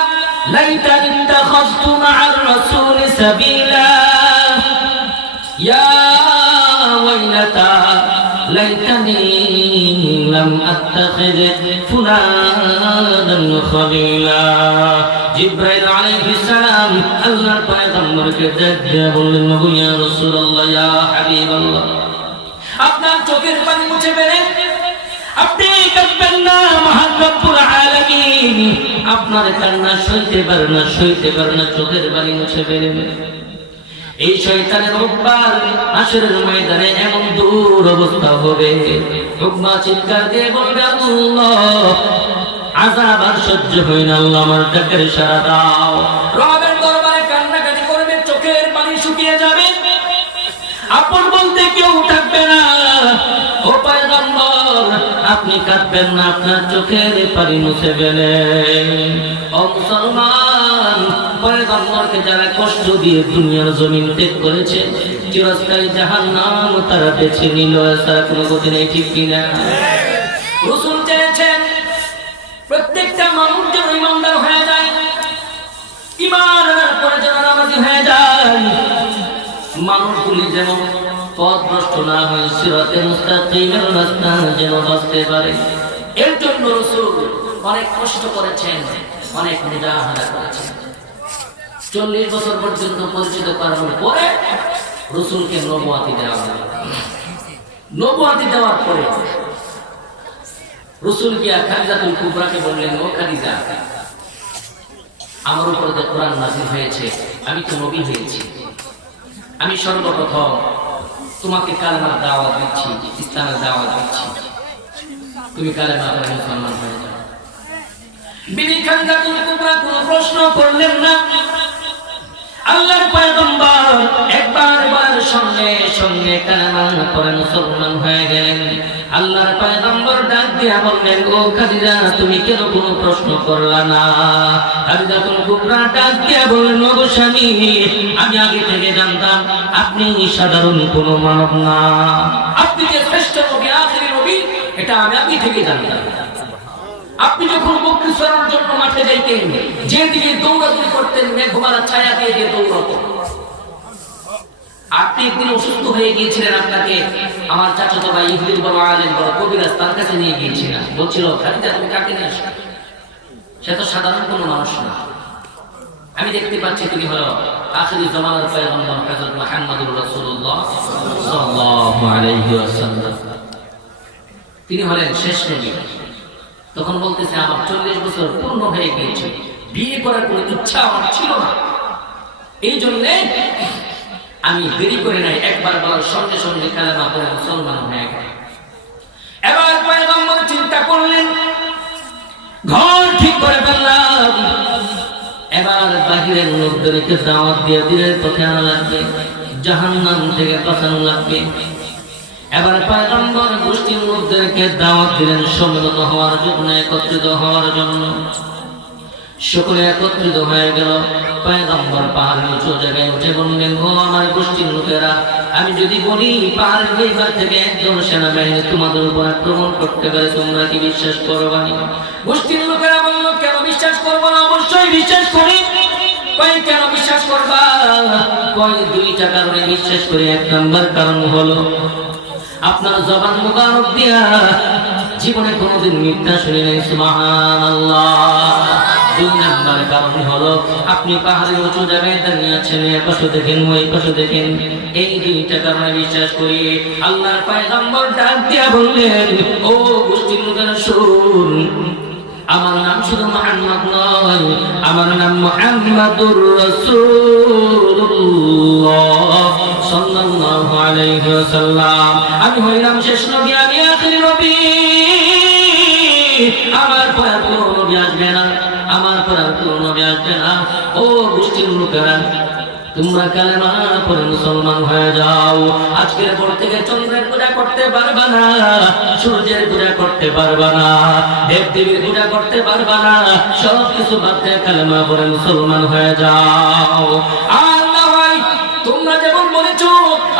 ليتني اتخذت مع الرسول سبيلا يا ويلتى ليتني لم أتخذ فلانا خليلا। জিবরাইল আলাইহিস সালাম আল্লাহর পয়গম্বরকে দেখে বললেন, ইয়া রাসূলুল্লাহ, ইয়া হাবিবাল্লাহ, আপনার চোখের পানি মুছে ফেলেন, আপনি কাঁদবেন না। মহান রব্বুল আলামিন আপনার কান্না সইতে পারে না, সইতে পারে না, চোখের পানি মুছে ফেলেন। এই শয়তানের উকবার হাশরের ময়দানে এমন দূর অবস্থা হবে, উকবা চিৎকার দিয়ে বলবে, আল্লাহ, আযাব আর সহ্য হয় না, আল্লাহ, আমার ডাকের সাড়া দাও। রবের দরবারে কান্নাকাটি করবে, চোখের পানি শুকিয়ে যাবে, আপন বলতে কেউ থাকবে না। ও পয়গম্বর, আপনি কাঁদবেন না, আপনার চোখের পানি মুছে ফেলেন। ও মুসলমান, পয়গম্বরকে যারা কষ্ট দিয়ে দুনিয়ার জমিন ত্যাগ করেছে, চিরস্থায়ী জাহান্নাম তারা বেছে নিল, তারা কোনো গতি নেই, ঠিক কিনা? রাসূল চেয়েছেন প্রত্যেকটা মানুষ যেন ইমানদার হয়ে যায়, ঈমান আনার পরে যেন নামাজি হয়ে যায়, মানুষগুলি যেন পথভ্রষ্ট না হয়ে সিরাতে মুস্তাকিমের রাস্তা যেন বাঁচতে পারে। এর জন্য রাসূল অনেক কষ্ট করেছেন, অনেক মুজাহাদা করেছেন। 40 বছর পর্যন্ত পরিচিত করানোর পরে রাসূলকে নবুয়তি দেওয়া হলো। নবুয়তি দেওয়ার পরে রাসূল গিয়া খাদিজাতুল কুবরাকে বললেন, ও খাদিজা, আমার উপর যে কোরআন নাযিল হয়েছে, আমি তো নবী হয়েছি, আমি সর্বপ্রথম তোমাকে কালেমার দাওয়াত দিচ্ছি, ইসলামের দাওয়াত দিচ্ছি, তুমি কালেমা পড়ে মুসলমান হয়ে যাও। বিবি খাদিজাতুল কুবরা কোনো প্রশ্ন করলেন না। আল্লাহর পয়গম্বর একবার সঙ্গে সঙ্গে কালেমা পড়ে মুসলমান হয়ে গেলেন। আল্লাহর পয়গম্বর ডাক দিয়া বললেন, ও খাদিজা, তুমি কেন কোনো প্রশ্ন করলা না? খাদিজাতুল কুবরা ডাক দিয়া বললেন, ও স্বামী, আমি আগে থেকে জানতাম আপনি সাধারণ কোনো মানব না, আপনি যে শ্রেষ্ঠ নবী, আখিরি নবী, এটা আমি আগে থেকে জানতাম। আপনি যখন বকরি চড়ার জন্য মাঠে যাইতেন, যেদিকে দৌড়াদৌড়ি করতেন, মেঘমালা ছায়া দিয়ে দিয়ে দৌড়াতেন। আপনি একদিন অসুস্থ হয়ে গিয়েছিলেন, আপনাকে আমার চাচাতো ভাই ইহুদির বড় আলেম বড় কবিরাজ তার কাছে নিয়ে গিয়েছিলেন, বলছিল খাদিজা তুমি কাকে নিয়ে আসো? সে তো সাধারণ কোনো মানুষ না। আমি দেখতে পাচ্ছি তিনি হলো আখিরি জামানার পয়গম্বর হযরত মুহাম্মদুর রাসূলুল্লাহ সাল্লাল্লাহু আলাইহি ওয়াসাল্লাম। তিনি হলেন শেষ নবী। তখন বলতেছে আমার 40 বছর পূর্ণ হয়ে গিয়েছে, বিয়ে করার কোনো ইচ্ছা আমার ছিল না, এই জন্যে আমি দেরি করে নাই, একবার বলার সঙ্গে সঙ্গে কালেমা পড়ে মুসলমান হয়ে গেল। এবার পয়গম্বর চিন্তা করলেন, ঘর ঠিক করে ফেললাম, এবার বাহিরের লোকদেরকে দাওয়াত দিয়ে দিনের পথে আনা লাগবে, জাহান্নাম থেকে বাঁচানো লাগবে। এবার পয়গম্বর গোষ্ঠীর লোকদেরকে দাওয়াত দিলেন সম্মিলিত হওয়ার জন্য, একত্রিত হওয়ার জন্য। সকলে একত্রিত হয়ে গেল। পয়গম্বর পাহাড়ের উঁচু জায়গায় উঠে বললেন, ও আমার গোষ্ঠীর লোকেরা, আমি যদি বলি পাহাড়ের ওই পার থেকে একজন সেনাবাহিনী তোমাদের উপর আক্রমণ করতে পারে, তোমরা কি বিশ্বাস করবা? গোষ্ঠীর লোকেরা বলল, কেন বিশ্বাস করবো না? অবশ্যই বিশ্বাস করি। কই কেন বিশ্বাস করবা? কই দুইটা কারণে বিশ্বাস করি। এক নম্বর কারণ হলো আপনার জবান মুবারক দিয়া জীবনে কোনোদিন মিথ্যা শুনি নাই, সুবহানাল্লাহ। দুই নম্বর কারণ হলো আপনি পাহাড়ের উঁচু জায়গায় দাঁড়িয়ে আছেন, এ পাশে দেখেন ওই পাশে দেখেন। এই দুইটা কারণে বিশ্বাস করি। আল্লাহর পয়গম্বর ডাক দিয়া বললেন, ও গোষ্ঠীর লোকেরা শুন, আমার নাম শুধু মুহাম্মদ নয়, আমার নাম মুহাম্মাদুর রাসূলুল্লাহ সাল্লাল্লাহু আলাইহি ওয়াসাল্লাম। আমি হইলাম শেষ নবী, আমি আখিরি নবী। আমার পর আর কোনো নবী আসবে না, আমার পর আর কোনো নবী আসবে না। ও গোষ্ঠীর লোকেরা, তোমরা কালেমা পড়ে মুসলমান হয়ে যাও। আজকের পর থেকে চন্দ্রের পূজা করতে পারবা না, সূর্যের পূজা করতে পারবা না, দেব দেবীর পূজা করতে পারবা না, সব কিছু বাদ দিয়ে কালেমা পড়ে মুসলমান হয়ে যাও। আর না হয় তোমরা যেমন বলেছো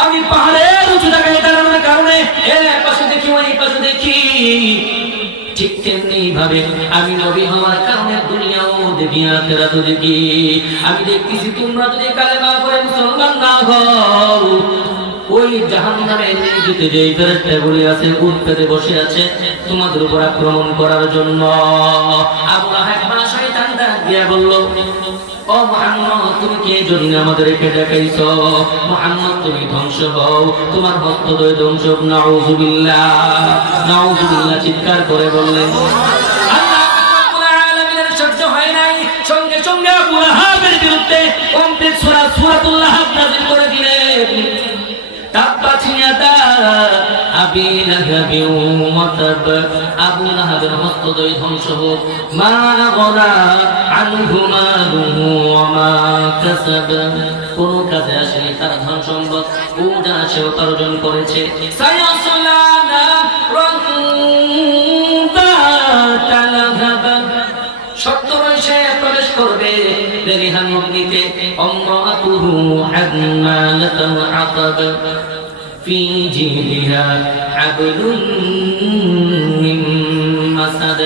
আমি পাহাড়ের উঁচু জায়গায় দাঁড়ানোর কারণে এক পাশে দেখি ওই পাশে দেখি, ঠিক তেমনি ভাবে আমি নবী হওয়ার কারণে দুনিয়াও দেখি আখিরাতও দেখি। আমি দেখতেছি তোমরা যদি কালেমা পড়ে মুসলমান না হও, ওই জাহান্নামে নিয়োজিত যে ফেরেশতাগুলি আছে উট পেতে বসে আছে তোমাদের উপর আক্রমণ করার জন্য। আবু লাহাব বা শয়তান ডাক দিয়া বলল, ও মুহাম্মদ, তুমি কে জন্য আমাদেরকে দেখাইছো? মুহাম্মদ, তুমি ধ্বংস হও, তোমার হস্তদ্বয় ধ্বংস হোক। নাউযুবিল্লাহ, নাউযুবিল্লাহ চিৎকার করে বললেন। আল্লাহ রাব্বুল আলামিনের সহ্য হয় নাই, সঙ্গে সঙ্গে আবু লাহাবের বিরুদ্ধে কমপ্লিট সূরাতুল লাহাব নাযিল করে দিলেন। তাব্বাত ইয়াদা আবি লাহাবি ওয়া তাব, আবু লাহাবের হস্তদ্বয় ধ্বংস হোক। মা আগনা আনহু মালুহু ওয়া মা কাসাব, কোন কাজে আসেনি তার ধন সম্পদ, ও যা সে উপার্জন করেছে। সায়াসলা নারান যাতা লাহাব, সত্যই সে প্রবেশ করবে বেরিহান অগ্নিতে। অমরাতুহু হাম্মালাতুল হাতাব, ফি জিদিহা হাবলুন মিন মাসাদ,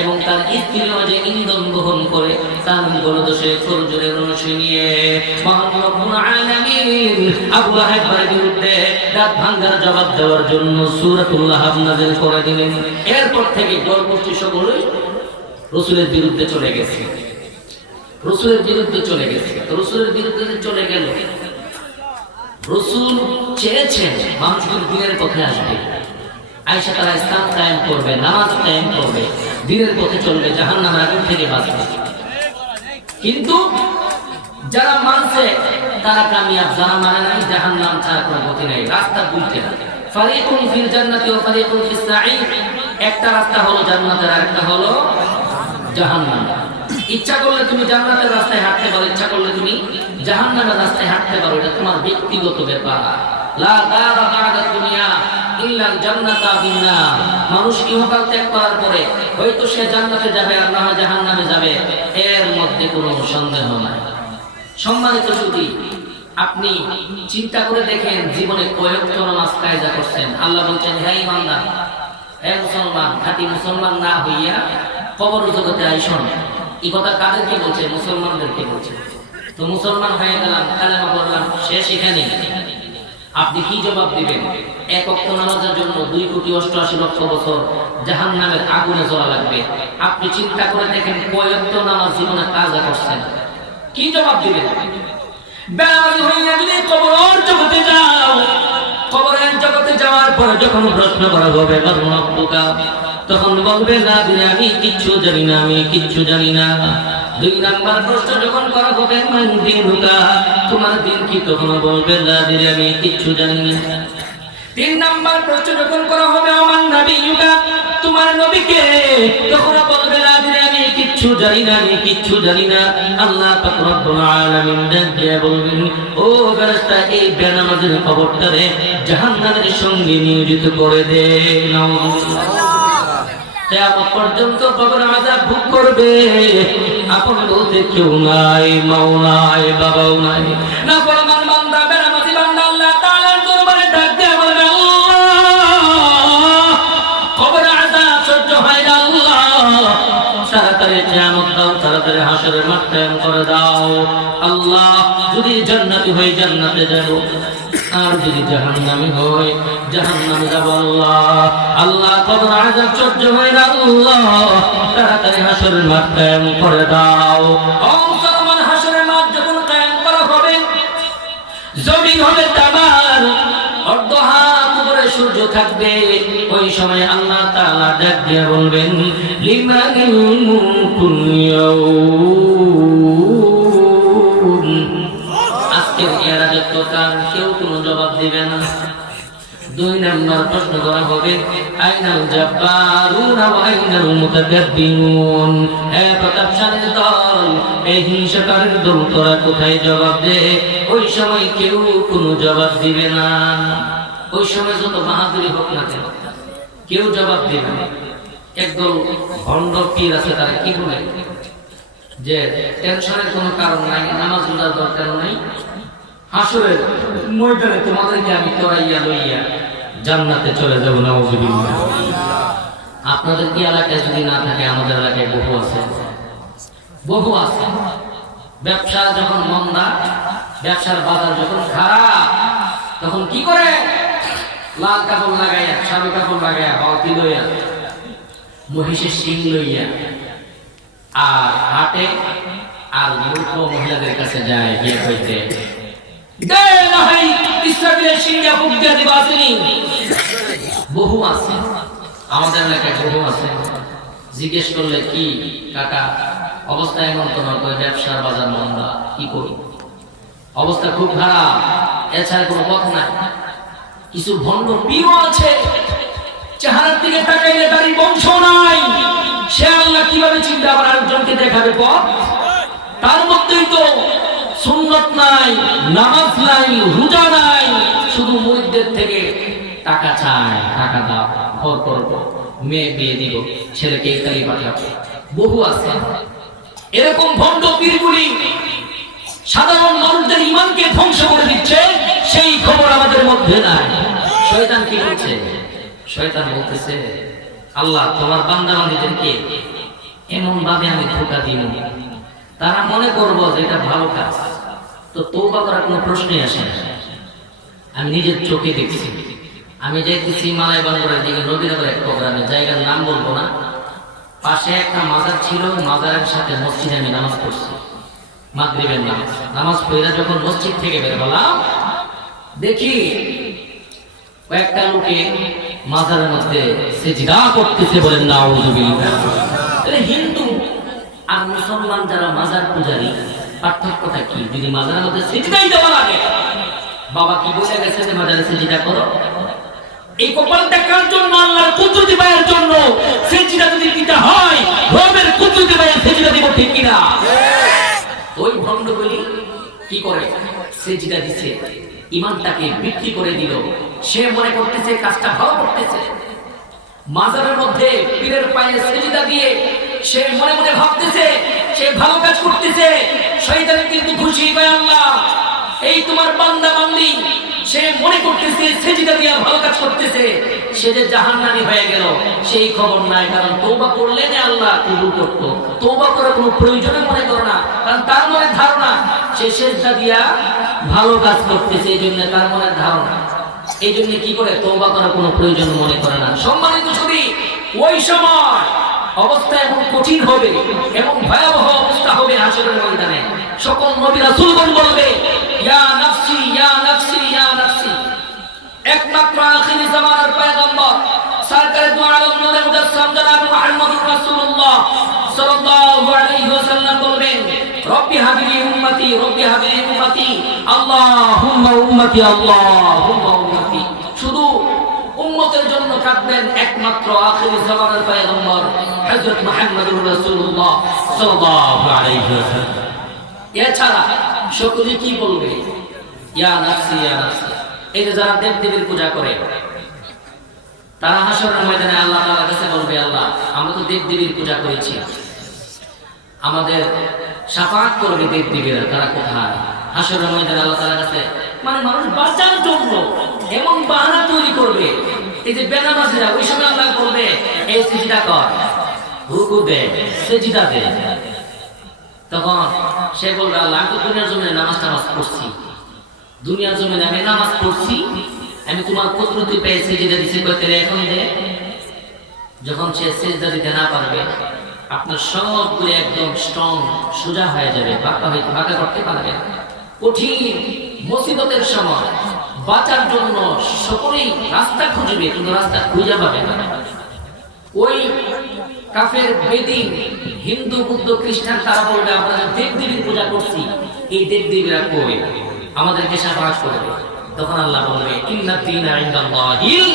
এবং তার স্ত্রীও যে ইন্ধন বহন করে তার গলদোষে খরজুরের রশি নিয়ে। মহান রব্বুল আলামিন আবু লাহাবের বিরুদ্ধে দাঁত ভাঙার জবাব দেওয়ার জন্য সূরাতুল লাহাব নাযিল করে দিলেন। এরপর থেকে গোষ্ঠী সকলেই রাসূলের বিরুদ্ধে চলে গেছে, রাসূলের বিরুদ্ধে চলে গেছে। রাসূলের বিরুদ্ধে চলে গেল, রাসূল চেয়েছেন মানুষের দিনের পথে আসবে, আয়েশা তারা ইসলাম কায়েম করবে, নামাজ কায়েম করবে, দিনের পথে চলবে, জাহান্নামের আগুন থেকে বাঁচবে। কিন্তু যারা মানছে তারা কামিয়াব, যারা মানে নাই জাহান্নাম ছাড়া কোনো গতি নাই, রাস্তা দুইটা, ফারিকুন ফিল জান্নাতি ওয়া ফারিকুন ফিস সাঈর। একটা রাস্তা হলো জান্নাতের, আর একটা হলো জাহান্নাম। ইচ্ছা করলে তুমি জান্নাতের রাস্তায় হাঁটতে পারো, ইচ্ছা করলে তুমি জাহান্নামের রাস্তায় হাঁটতে পারো, এটা তোমার ব্যক্তিগত ব্যাপার। লা দারা বা'দা দুনিয়া ইল্লাল জান্নাতা বিন্নার, মানুষ ইহকাল ত্যাগ করার পরে হয়তো সে জান্নাতে যাবে আর না হয় জাহান্নামে যাবে, এর মধ্যে কোনো সন্দেহ নাই। সম্মানিত সুধী, আপনি চিন্তা করে দেখেন জীবনে কয়েকটা নামাজ কায়দা করছেন। আল্লাহ বলছেন, হে ইমানদার, হে মুসলমান, খাঁটি মুসলমান না হইয়া কবর জগতে আইসো না। এই কথা কাদেরকে বলছে? মুসলমানদেরকে বলছে। তো মুসলমান হয়ে গেলাম, কালেমা পড়লাম, শেষ এখানে? আপনি কি জবাব দিবেন? এক ওয়াক্ত নামাজের জন্য 2,88,00,000 বছর জাহান্নামের আগুনে জ্বলা লাগবে। আপনি চিন্তা করে দেখেন কয় ওয়াক্ত নামাজ জীবনে কাজা করছেন, কি জবাব দিবেন? বেনামাজি হইয়া যদি কবরের জগতে যাও, কবরের জগতে যাওয়ার পরে যখন প্রশ্ন করা হবে রব্বুকা, তখন বলবে না দিনে আমি কিচ্ছু জানি না, আমি কিচ্ছু জানি না। 2 নাম্বার প্রশ্ন যখন করা হবে মান দিনুকা, তোমার দিন কি, তখন বলবে না দিনে আমি কিচ্ছু জানি না। 3 নাম্বার প্রশ্ন যখন করা হবে আমার নবীকা, তোমার নবীকে, তখন বলবে না দিনে আমি কিচ্ছু জানি না, আমি কিচ্ছু জানি না। আল্লাহ পাক রব্বুল আলামিন দিয়ে বলবেন, ও ফেরেশতা এই বেনামাজের কবরটারে জাহান্নামের সঙ্গে নিয়োজিত করে দে। নাউজুবিল্লাহ। কিয়ামত পর্যন্ত কবর আযাব ভোগ করবে, আপন বলতে কেউ নাই, মাও নাই, বাবাও নাই। না ফরমান বান্দা, বেনামাজি বান্দা আল্লাহ তাআলার দরবারে ডাক দিয়ে বলবে, আল্লাহ কবর আযাব সহ্য হয় না, আল্লাহ তাড়াতাড়ি কিয়ামত দাও, তাড়াতাড়ি হাশরের মাঠ কায়েম করে দাও। আল্লাহ যদি জান্নাতি হই জান্নাতে যাব, আর যদি জাহান্নামী হই জাহান্নামে যাব। আল্লাহ আল্লাহ কবর আযাব সহ্য হয় না, আল্লাহ তাড়াতাড়ি হাশরের মাঠ কায়েম করে দাও। ও মুসলমান, হাশরের মাঠ যখন কায়েম করা হবে, জমিন হবে তামার, অর্ধ হাত উপরে সূর্য থাকবে। ওই সময় আল্লাহ তাআলা ডাক দিয়ে বলবেন, লিমানিল মুলকুল ইয়াউম, আজকের এই রাজত্ব কার? কেউ কোনো জবাব দিবে না। 2 নাম্বার প্রশ্ন করা হবে, আইনাল জাব্বারুনা ওয়া আইনাল মুতাকাব্বিরুন, এ প্রতাপশালীর দল, এই হিংসাকারীর দল, তোরা কোথায়? জবাব দে। ওই সময় কেউ কোনো জবাব দিবে না। ওই সময় যত বাহাদুরি হোক না কেন, কেউ জবাব দিবে না। একদল ভণ্ড পীর আছে, তারা কি বলে যে টেনশনের কোনো কারণ নাই, নামাজ রোজার দরকার নাই, হাসরের ময়দানে তোমাদেরকে আমি তরাইয়া লইয়া জান্নাতে চলে যাব। নাউজুবিল্লাহ। আপনাদের কি এলাকায় যদি না থাকে, আমাদের এলাকায় বহু আছে, বহু আছে। ব্যবসা যখন মন্দা, ব্যবসার বাজার যখন খারাপ, তখন কি করে? লাল কাপড় লাগাইয়া, সাদা কাপড় লাগাইয়া, বালতি লইয়া, মহিষের শিং লইয়া, আর হাটে আর মূর্খ মহিলাদের কাছে যায়, গিয়ে কইতে বহু আছে আমাদের এলাকায়, বহু আছে। জিজ্ঞেস করলে কি কাকা অবস্থা এমন, তোমার ব্যবসার বাজার মন্দা, কি করি, অবস্থা খুব খারাপ, এছাড়া কোনো পথ নাই। কিছু ভণ্ড পীরও আছে, চেহারার দিকে তাকাইলে তারই বংশ নাই, সে আল্লাহ কিভাবে চিন্তা আবার আরেকজনকে দেখাবে পথ? তার মধ্যেই তো সুন্নত নাই, নামাজ নাই, রোজা নাই, শুধু মুরিদদের থেকে টাকা চায়, টাকা দাও, ঘর করবো, মেয়ে বিয়ে দিব, ছেলেকে ইতালি পাঠাবো। বহু আছে এরকম ভণ্ড পীরগুলি, সাধারণ মানুষদের ঈমানকে ধ্বংস করে দিচ্ছে, সেই খবর আমাদের মধ্যে নাই। শয়তান কি করছে? শয়তান বলতেছে, আল্লাহ তোমার বান্দা বান্দীদেরকে এমন ভাবে আমি ধোঁকা দিব, তারা মনে করবো যে এটা ভালো কাজ, তো তওবা করার কোনো প্রশ্নই আসে না। আমি নিজের চোখে দেখছি। আমি যাইতেছি মালাই বান্দরের দিকে, নবীনগর এক প্রোগ্রামে, জায়গার নাম বলবো না, পাশে একটা মাজার ছিল, মাজারের সাথে মসজিদে আমি নামাজ পড়ছি, মাগরিবের নামাজ পড়ে যখন মসজিদ থেকে বের হলাম, দেখি কয়েকটা লোকে মাজারের মধ্যে সিজদা করতেছে। বলেন নাউজুবিল্লাহ। হিন্দু আর মুসলমান যারা মাজার পূজারী, পার্থক্যটা কি? যদি মাজারের মধ্যে সিজদাই দেওয়া লাগে, বাবা কি বলে গেছে যে মাজারে সিজদা করো? এই কপালটা কার জন্য? আল্লাহর কুদরতি পায়ের জন্য। সিজদা যদি দিতে হয়, রবের কুদরতি পায়ে সিজদা দিব, ঠিক কিনা? ওই ভণ্ডগুলি কি করে? সিজদা দিছে, ঈমানটাকে বিক্রি করে দিল, সে মনে করতেছে কাজটা ভালো করতেছে। মাজারের মধ্যে পীরের পায়ে সিজদা দিয়ে সে মনে মনে ভাবতেছে সে ভালো কাজ করতেছে। শয়তান কিন্তু খুশি হয়, আল্লাহ এই তোমার বান্দা বান্দি, সে মনে করতেছে সিজদা দিয়ে ভালো কাজ করতেছে। সে যে জাহান্নামী হয়ে গেল সেই খবর নাই, কারণ তওবা করলে না আল্লাহ কবুল করত। তওবা করার কোনো প্রয়োজনে মনে করো না, কারণ তার মনে ধারণা সে সেজদা দিয়া ভালো কাজ করতেছে, এই জন্য তার মনে ধারণা, এই জন্য কি করে তওবা করার কোনো প্রয়োজন মনে করে না। সম্মানিত ছবি, ওই সময় অবস্থা এমন কঠিন হবে, এমন ভয়াবহ অবস্থা হবে হাসরের ময়দানে। সকল নবী রাসূলগণ বলবে ইয়া নাফসি ইয়া নাফসি ইয়া নাফসি। একমাত্র আখিরি জামানার পয়গম্বর সরকারে দু আলম নূরে মুজাসসাম জনাব মুহাম্মদুর রাসূলুল্লাহ সাল্লাল্লাহু আলাইহি ওয়াসাল্লাম বলবেন রব্বি হাবিলি উম্মতি রব্বি হাবিলি উম্মতি আল্লাহুম্মা উম্মতি আল্লাহুম্মা উম্মতি। শুধু উম্মতের জন্য কাঁদবেন একমাত্র আখিরি জামানার পয়গম্বর হযরত মুহাম্মদুর রাসূলুল্লাহ সাল্লাল্লাহু আলাইহি ওয়াসাল্লাম। এছাড়া সকলে কি বলবে ইয়া নাফসি ইয়া নাফসি। এই যে যারা দেব দেবীর পূজা করে তারা হাসরের ময়দানে আল্লাহ তাআলার কাছে বলবে আল্লাহ আমরা তো দেব দেবীর পূজা করেছি, আমাদের শাফাআত করবে দেব দেবীরা, তারা কোথায়? হাসরের ময়দানে আল্লাহ তাআলার কাছে মানে মানুষ বাঁচার জন্য এমন বাহানা তৈরি করবে। এই যে বেনামাজিরা ওই সময় আল্লাহ বলবে এই সিজদা কর, রুকু দে, সিজদা দে। তখন সে বলবে আল্লাহ আমি তো দুনিয়ার জমিনে নামাজ পড়ছি, দুনিয়ার জমিনে আমি নামাজ পড়ছি, আমি তোমার কুদরতি পেয়ে সিজদা দিছি, কইতে এখন দে। যখন সে সিজদা দিতে না পারবে আপনার সবগুলো একদম স্ট্রং সোজা হয়ে যাবে, বাঁকা করতে পারবে। কঠিন মুসিবতের সময় বাঁচার জন্য সকলেই রাস্তা খুঁজবে, কিন্তু রাস্তা খুঁজে পাবে না। ওই কাফের বেদিন হিন্দু বুদ্ধ খ্রিস্টান তারা বলবে আমরা দেব দেবীর পূজা করছি, এই দেব দেবীরা কই, আমাদেরকে শাফাআত করবে। তখন আল্লাহ বলবে ইন্নাদ দীনা ইনদাল্লাহিল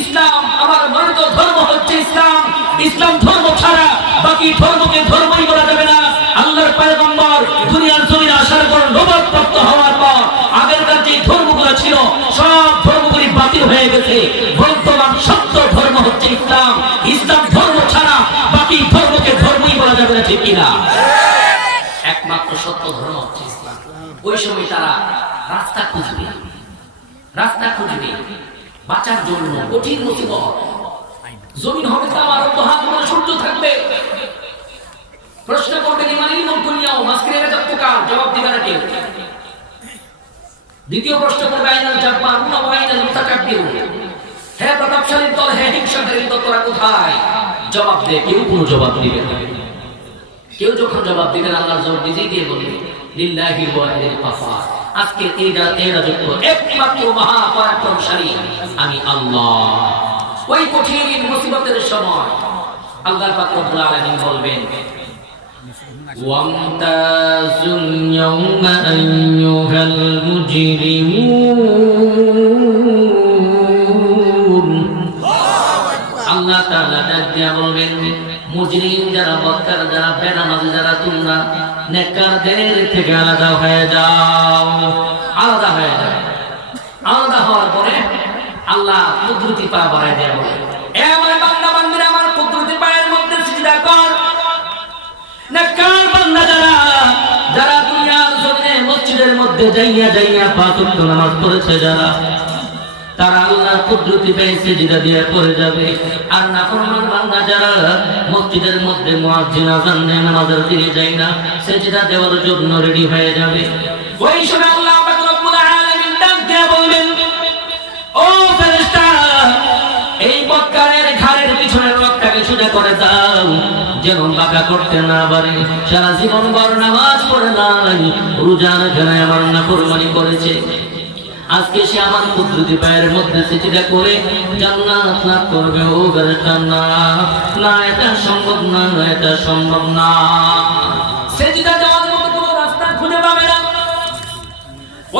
ইসলাম, আমার মানিত ধর্ম হচ্ছে ইসলাম। ইসলাম ধর্ম ছাড়া বাকি ধর্মকে ধর্মই বলা যাবে না। আল্লাহর পয়গম্বর দুনিয়ার জমিনে আসার পর নবুয়ত প্রাপ্ত হওয়ার পর আগেরকার যে ধর্মগুলো ছিল সব ধর্মগুলি বাতিল হয়ে গেছে। বর্তমান সত্য ধর্ম হচ্ছে ইসলাম। ইসলাম ধর্ম ছাড়া বাকি ধর্মকে ধর্মই বলা যাবে না, ঠিক কিনা? একমাত্র সত্য ধর্ম হচ্ছে ইসলাম। ওই সময় তারা রাস্তা খুঁজবে, রাস্তা খুঁজবে বাঁচার জন্য। কঠিন মুসিবত, জমিন হবে তামার, হাত মানে সূর্য থাকবে। প্রশ্ন করবেন ইমানিল মুলকুনিয়াও মাসকিরে রাজা পোকার, জবাব দিবে না কেউ। দ্বিতীয় প্রশ্ন করবে আইনাল জাব্বারুন ওয়া আইনাল মুতাকাব্বিরুন, হে প্রতাপশালী দল, হে হিংসাকারী দল, তোরা কোথায়? জবাব দে, কেউ কোনো জবাব দিবে না। কেউ যখন জবাব দিবেন আল্লাহর জবাব নিজেই দিয়ে বলবে লিল্লাহিল ওয়াহিদিল কাফার, আজকে এই রাজত্ব একমাত্র মহাপরাক্রমশালী আমি আল্লাহ। ওই কঠিন মুসিবতের সময় আল্লাহ পাক রব্বুল আলামিন বলবেন ওয়ামতাজুল ইয়াওমা আইয়ুহাল মুজরিমুন। আল্লাহ তাআলা ডাক দিয়া বলবেন মুজরিম যারা, বদকার যারা, বেনামাজি যারা, তোমরা নেককারদের থেকে আলাদা হয়ে যাও, আলাদা হয়ে যাও। আলাদা হওয়ার পরে আল্লাহ কুদরতি পা বাড়ায় দেয়া বলে এ আমার বান্দা বান্দীরা আমার কুদরতি পায়ের মধ্যে সিজদা কর। নেককার বান্দা যারা, যারা দুনিয়ার জমিনে মসজিদের মধ্যে যাইয়া যাইয়া পাঁচ ওয়াক্ত নামাজ পড়েছে যারা, তারা আল্লাহর কুদরতি পেয়ে সিজদা দিয়ে পড়ে যাবে। আর নাফরমান বান্দা যারা মসজিদের মধ্যে মুয়াজ্জিন আযান দেয় নামাজের দিকে যায় না, সিজদা দেওয়ার জন্য রেডি হয়ে যাবে। ওই সময় আল্লাহ পাক রব্বুল আলামিন ডাক দিয়ে বলবেন ও ফেরেশতা, এই বদকারের ঘাড়ের পিছনের রক্তটাকে সোজা করে দাও, যেন বাঁকা করতে না পারে। সারা জীবন ভর নামাজ পড়ে নাই, রোজা রাখে নাই, আমার নাফরমানি করেছে, আজকে সে আমার কুদরতি পায়ের মধ্যে সিজদা করে জান্নাত লাভ করবে। ও ফেরেশতা না, না এটা সম্ভব না, এটা সম্ভব না। সিজদা দেওয়ার মতো কোনো রাস্তা খুঁজে পাবে না।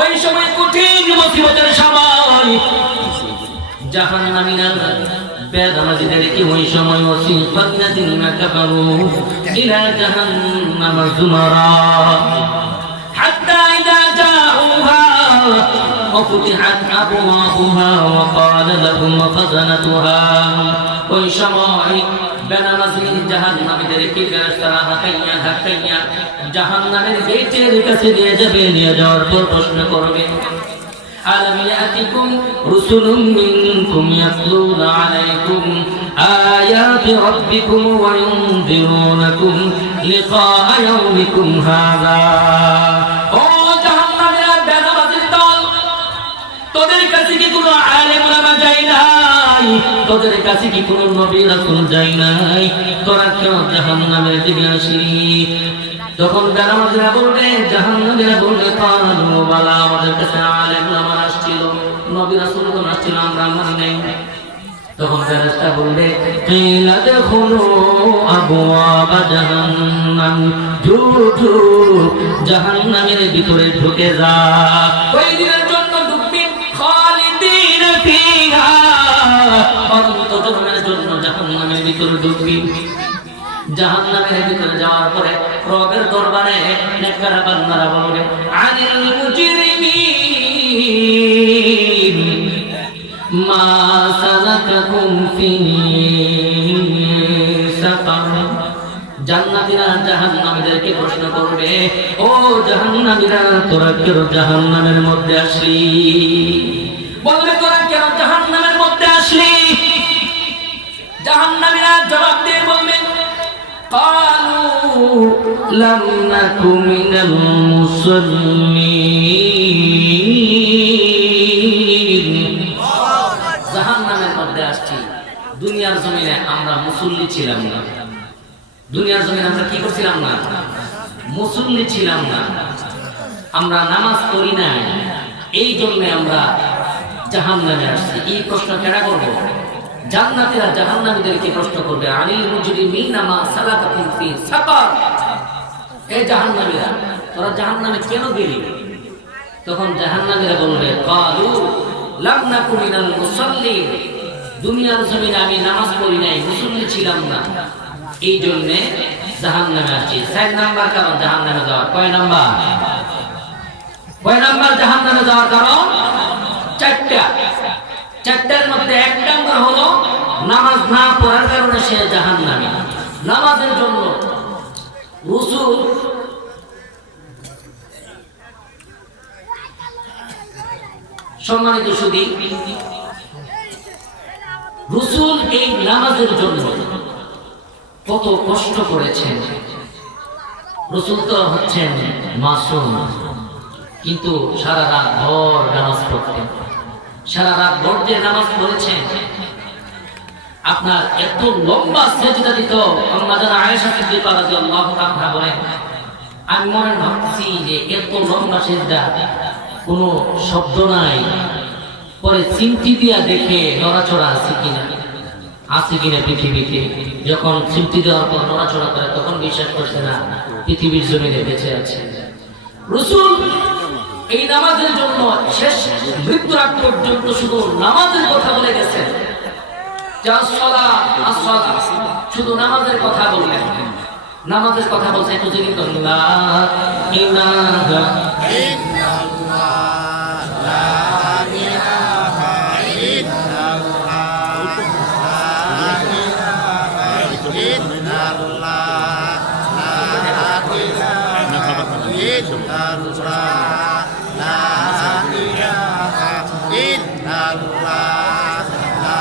ওই সময় কঠিন মুসিবতের সময় জাহান্নামীরা বেনামাজিদেরকে ওই সময় ওয়াসিফাল্লাযিনা কাফারু ইলা জাহান্নামা যুমারা হাত্তা ইযা জাউহা وفتحت أبوابها وقال لهم خزنتها। ওই সময় বেনামাজি জাহান্নামীদেরকে ফেরেশতারা হাঁকাইয়া জাহান্নামের গেটের কাছে নিয়ে যাবে। নিয়ে যাওয়ার পর প্রশ্ন করবে ألم يأتكم رسل منكم يتلون عليكم آيات ربكم وينذرونكم لقاء يومكم هذا তোদের কাছে কি কোনো আলেম ওলামা যায় নাই? তোদের কাছে কি কোনো নবী রাসূল যায় নাই? তোরা কেন জাহান্নামের দিকে আসলি? তখন বেনামাজিরা বলবে, জাহান্নামীরা বলবে, কালু বালা, আমাদের কাছে আলেম ওলামা আসছিল, নবী রাসূল কোন আসছিল, আমরা মানি নাই। তখন ফেরেশতা বলবে, কিলা দেখুনু আবওয়াবা জাহান্নাম, ঝুঠ জাহান্নামের ভিতরে ঢুকে যা। ওই দিনের জন্য ঢুকবি খালিদিন ফিহা, অনন্ত জীবনের জন্য জাহান্নামের ভিতরে ঢুকবি। জাহান্নামের ভিতরে যাওয়ার পরে রবের দরবারে নেককার বান্দারা বলবে, আনিল মুজরিমিন মা সালাকাকুম ফি সাকার। জান্নাতীরা জাহান্নামীদেরকে প্রশ্ন করবে, ও জাহান্নামীরা, তোরা কেন জাহান্নামের মধ্যে আসলি? বলবে, তোরা কেন জাহান্নামের মধ্যে আসলি? জাহান্নামীরা জবাব দিয়ে বলবে, قالوا لم نك من المصلين। জাহান্নামের মধ্যে আসছি, দুনিয়ার জমিনে আমরা মুসল্লি ছিলাম না। দুনিয়ার জমিনে আমরা কি করছিলাম না? মুসল্লি ছিলাম না, আমরা নামাজ পড়ি নাই, এই জন্য আমরা জাহান্নামে আসছি। এই প্রশ্ন কেডা করবো? জান্নাতীরা জাহান্নামীদেরকে প্রশ্ন করবে, আনিল মুজরিমিনা মা সালাকাকুম ফি সাকার। এই জাহান্নামীরা, তোরা জাহান্নামে কেন গেলি? তখন জাহান্নামীরা বলবে, ক্বালু লাম নাকু মিনাল মুসাল্লিন, দুনিয়ার জমিনে আমি নামাজ পড়ি নাই, মুসল্লি ছিলাম না, এই জন্য জাহান্নামে আসছি। 4 নাম্বার কারণ জাহান্নামে যাওয়ার। কয় নাম্বার? কয় নাম্বার জাহান্নামে যাওয়ার কারণ? 4টা। 4টার মধ্যে 1 নাম্বার হলো নামাজ না পড়ার কারণে সে জাহান্নামী। নামাজের জন্য রাসূল সম্মানিত সুধী, রাসূল এই নামাজের জন্য কত কষ্ট করেছেন। রাসূল তো হচ্ছেন মাসুম, কিন্তু সারা রাত ভর নামাজ পড়তেন, সারা রাত ভর যে নামাজ পড়েছেন। আপনার এত লম্বা সেজদা দিত, আমাদের আয়েশা সিদ্দিকা রাদিয়াল্লাহু তাআলা বলেন, আমি মনে ভাবছি যে এত লম্বা সেজদা, কোনো শব্দ নাই, পরে চিমটি দিয়া দেখে নড়াচড়া আছে কিনা পৃথিবীতে। যখন চিমটি দেওয়ার পর নড়াচড়া করে, তখন বিশ্বাস করছে না পৃথিবীর জমিনে বেঁচে আছে। রাসূল এই নামাজের জন্য শেষ মৃত্যুর আগ পর্যন্ত শুধু নামাজের কথা বলে গেছেন। শুধু নামাজের কথা বললেন, নামাজের কথা বলছে একটু জিকির করুন, লা ইলাহা ইল্লাল্লাহ, লা ইলাহা ইল্লাল্লাহ, লা ইলাহা ইল্লাল্লাহ, লা ইলাহা ইল্লাল্লাহ, লা ইলাহা ইল্লাল্লাহ, লা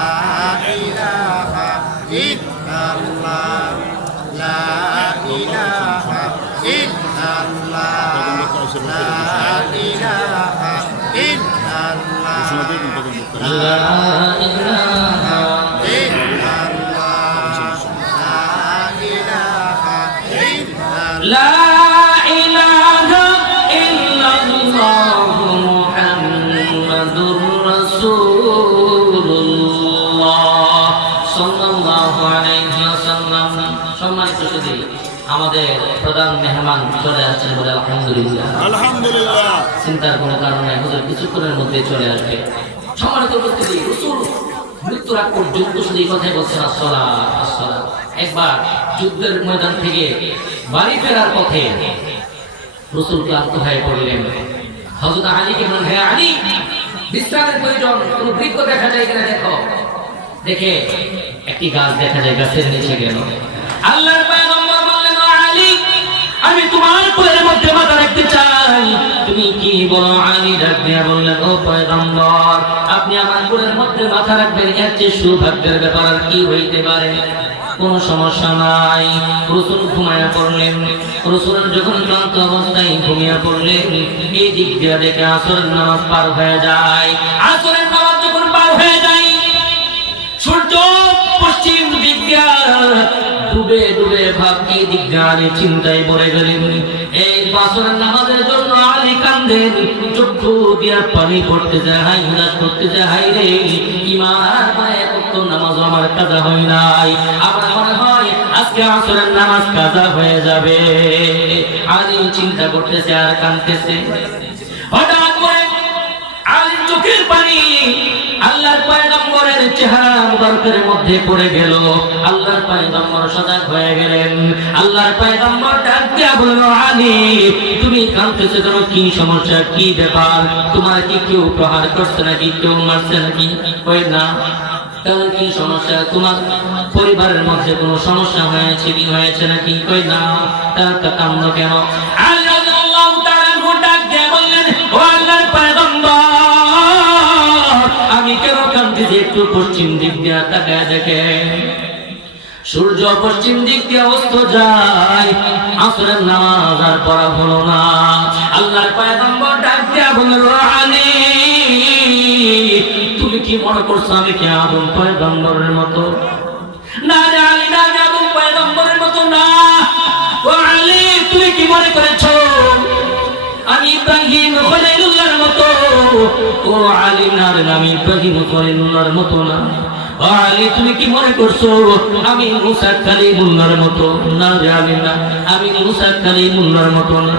ইলাহা ইল্লাল্লাহ, লা ইলাহা ইল্লাল্লাহ, লা ইলাহা ইল্লাল্লাহ, লা ইলাহা ইল্লাল্লাহ, লা আমাদের প্রধান মেহমান চলে আসছেন বলে আলহামদুলিল্লাহ। আলহামদুলিল্লাহ, চিন্তার কোনো কারণ নাই, হুজুর কিছুক্ষণের মধ্যে চলে আসবে। সম্মানিত উপস্থিতি, রাসূল মৃত্যুর আগ পর্যন্ত শুধু এই কথাই বলছেন, আসসালাত আসসালাত। একবার যুদ্ধের ময়দান থেকে বাড়ি ফেরার পথে রাসূল ক্লান্ত হয়ে পড়লেন। হযরত আলীকে বললেন, হে আলী, বিশ্রামের প্রয়োজন, কোনো বৃক্ষ দেখা যায় কিনা দেখো। দেখে একটি গাছ দেখা যায়, গাছের নিচে গেল। আল্লাহর পয়গম্বর বললেন, আলী, আমি তোমার কোলের মধ্যে মাথা রাখতে চাই, তুমি তুমি কি বলো? আলী ডাক দিয়া বললেন, ও পয়গম্বর, আপনি আমার কোলের মধ্যে মাথা রাখবেন, এর চেয়ে সৌভাগ্যের ব্যাপার আর কি হইতে পারে? কোনো সমস্যা নাই। রাসূল ঘুমায়া পড়লেন। রাসূল যখন ক্লান্ত অবস্থায় ঘুমিয়ে পড়লেন, এই দিক দিয়ে দেখে আসরের নামাজ পার হয়ে যায়। আসরের নামাজ যখন পার হয়ে যায়, সূর্য পশ্চিম দিক দিয়ে ডুবে ডুবে ভাব এই দিক দিয়ে আলী চিন্তায় পড়ে গেলেন। এই আসরের নামাজের জন্য আলী কান্দেন, চক্ষু দিয়ে পানি পড়তে যায়, হাই হুদাস করতে যায়, হাই রে ইমান মানে এত নামাজ আমার কাজা হয় নাই, আমার মনে হয় আজকে আসরের নামাজ কাজা হয়ে যাবে। আলী চিন্তা করতেছে আর কাঁদতেছে। হঠাৎ করে আলীর চোখের পানি আল্লাহর পয়গম্বরের চেহারা মুবারকের মধ্যে পড়ে গেল। আল্লাহর পয়গম্বর সজাগ হয়ে গেলেন। আল্লাহর পয়গম্বর ডাক দিয়া বলল, আলী তুমি কাঁদতেছো কেন? কি সমস্যা, কি ব্যাপার? তোমার কি কেউ প্রহার করছে নাকি, কেউ মারছে নাকি? কই না। তাহলে কি সমস্যা? তোমার পরিবারের মধ্যে কোনো সমস্যা হয়েছে কি হয়েছে নাকি? কই না। তাহলে কান্দ কেন? আলী রাদিয়াল্লাহু তাআলা ডাক দিয়া বললেন, ও আল্লাহর পয়গম্বর, আমি কেন কাঁদতেছি? একটু পশ্চিম দিক দিয়ে তাকায় দেখেন, সূর্য পশ্চিম দিক দিয়ে অস্ত যায়, আসরের নামাজ আর পড়া হলো না। আল্লাহর পয়গম্বর ডাক দিয়া বলল, আলী তুমি কি মনে করছো আমি কি আদম পয়গম্বরের মতো? না রে আলী, না রে, আদম পয়গম্বরের মতো না। ও আলী তুমি কি মনে করেছো আমি ইব্রাহিম খলিলুল্লাহর মতো? ও আলী না রে, আমি ইব্রাহিম খলিলুল্লাহর মতো না। ও আলী তুমি কি মনে করছো আমি মুসা কালিমুল্লাহর মতো? না রে আলী, না, আমি মুসা কালিমুল্লাহর মতো না।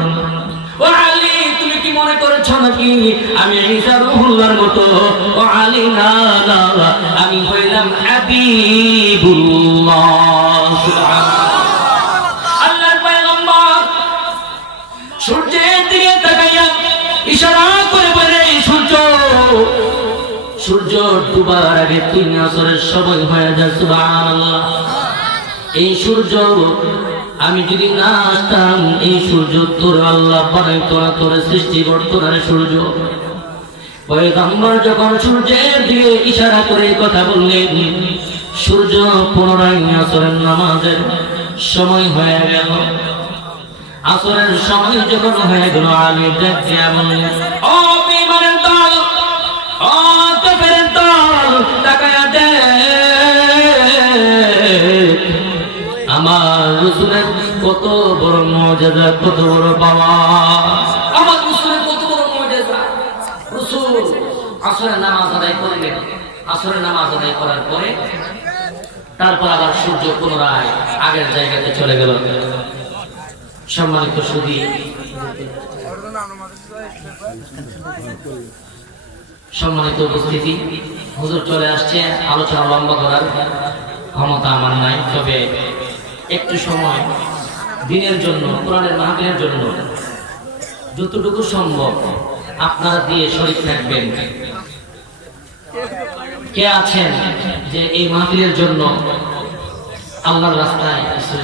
ও আলী তুমি কি মনে করেছো নাকি আমি ঈসা রূহুল্লাহর মতো? ও আলী না, না, আমি হইলাম হাবিবুল্লাহ। সুবহানাল্লাহ। আল্লাহর পয়গম্বর সূর্যের দিকে তাকাইয়া ইশারা করে বলে, সূর্য সূর্য ডুবার আগে 3 আসরের সময় হয়ে যায়। সুবহানাল্লাহ। এই সূর্য আমি যদি না আসতাম, এই সূর্য তোর আল্লাহ বানাইতো না, তোর সৃষ্টি করতো না সূর্য। পয়গম্বর যখন সূর্যের দিকে ইশারা করে কথা বললেন, সূর্য পুনরায় আসরের নামাজের সময় হয়ে গেল। আসরের সময় যখন হয়ে গেল, আলী দেখে বললেন, ও বেঈমানের দল, ও কাফেরের দল, তাকায়া দেখ আমার রাসূলের কত বড় মুজিজা, কত বড় পাওয়া, আমার রাসূলের কত বড় মুজিজা। রাসূল আসরের নামাজ আদায় করলেন। আসরের নামাজ আদায় করার পরে তারপর আবার সূর্য পুনরায় আগের জায়গাতে চলে গেল। সম্মানিত সুধী, সম্মানিত উপস্থিতি, হুজুর চলে আসছে। আলোচনা লম্বা করার ক্ষমতা আমার নাই, তবে একটু সময় দিনের জন্য, কোরআনের মাহফিলের জন্য যতটুকু সম্ভব আপনারা দিয়ে শরীক থাকবেন। কে আছেন যে এই মাহফিলের জন্য আল্লাহর রাস্তায় কিছু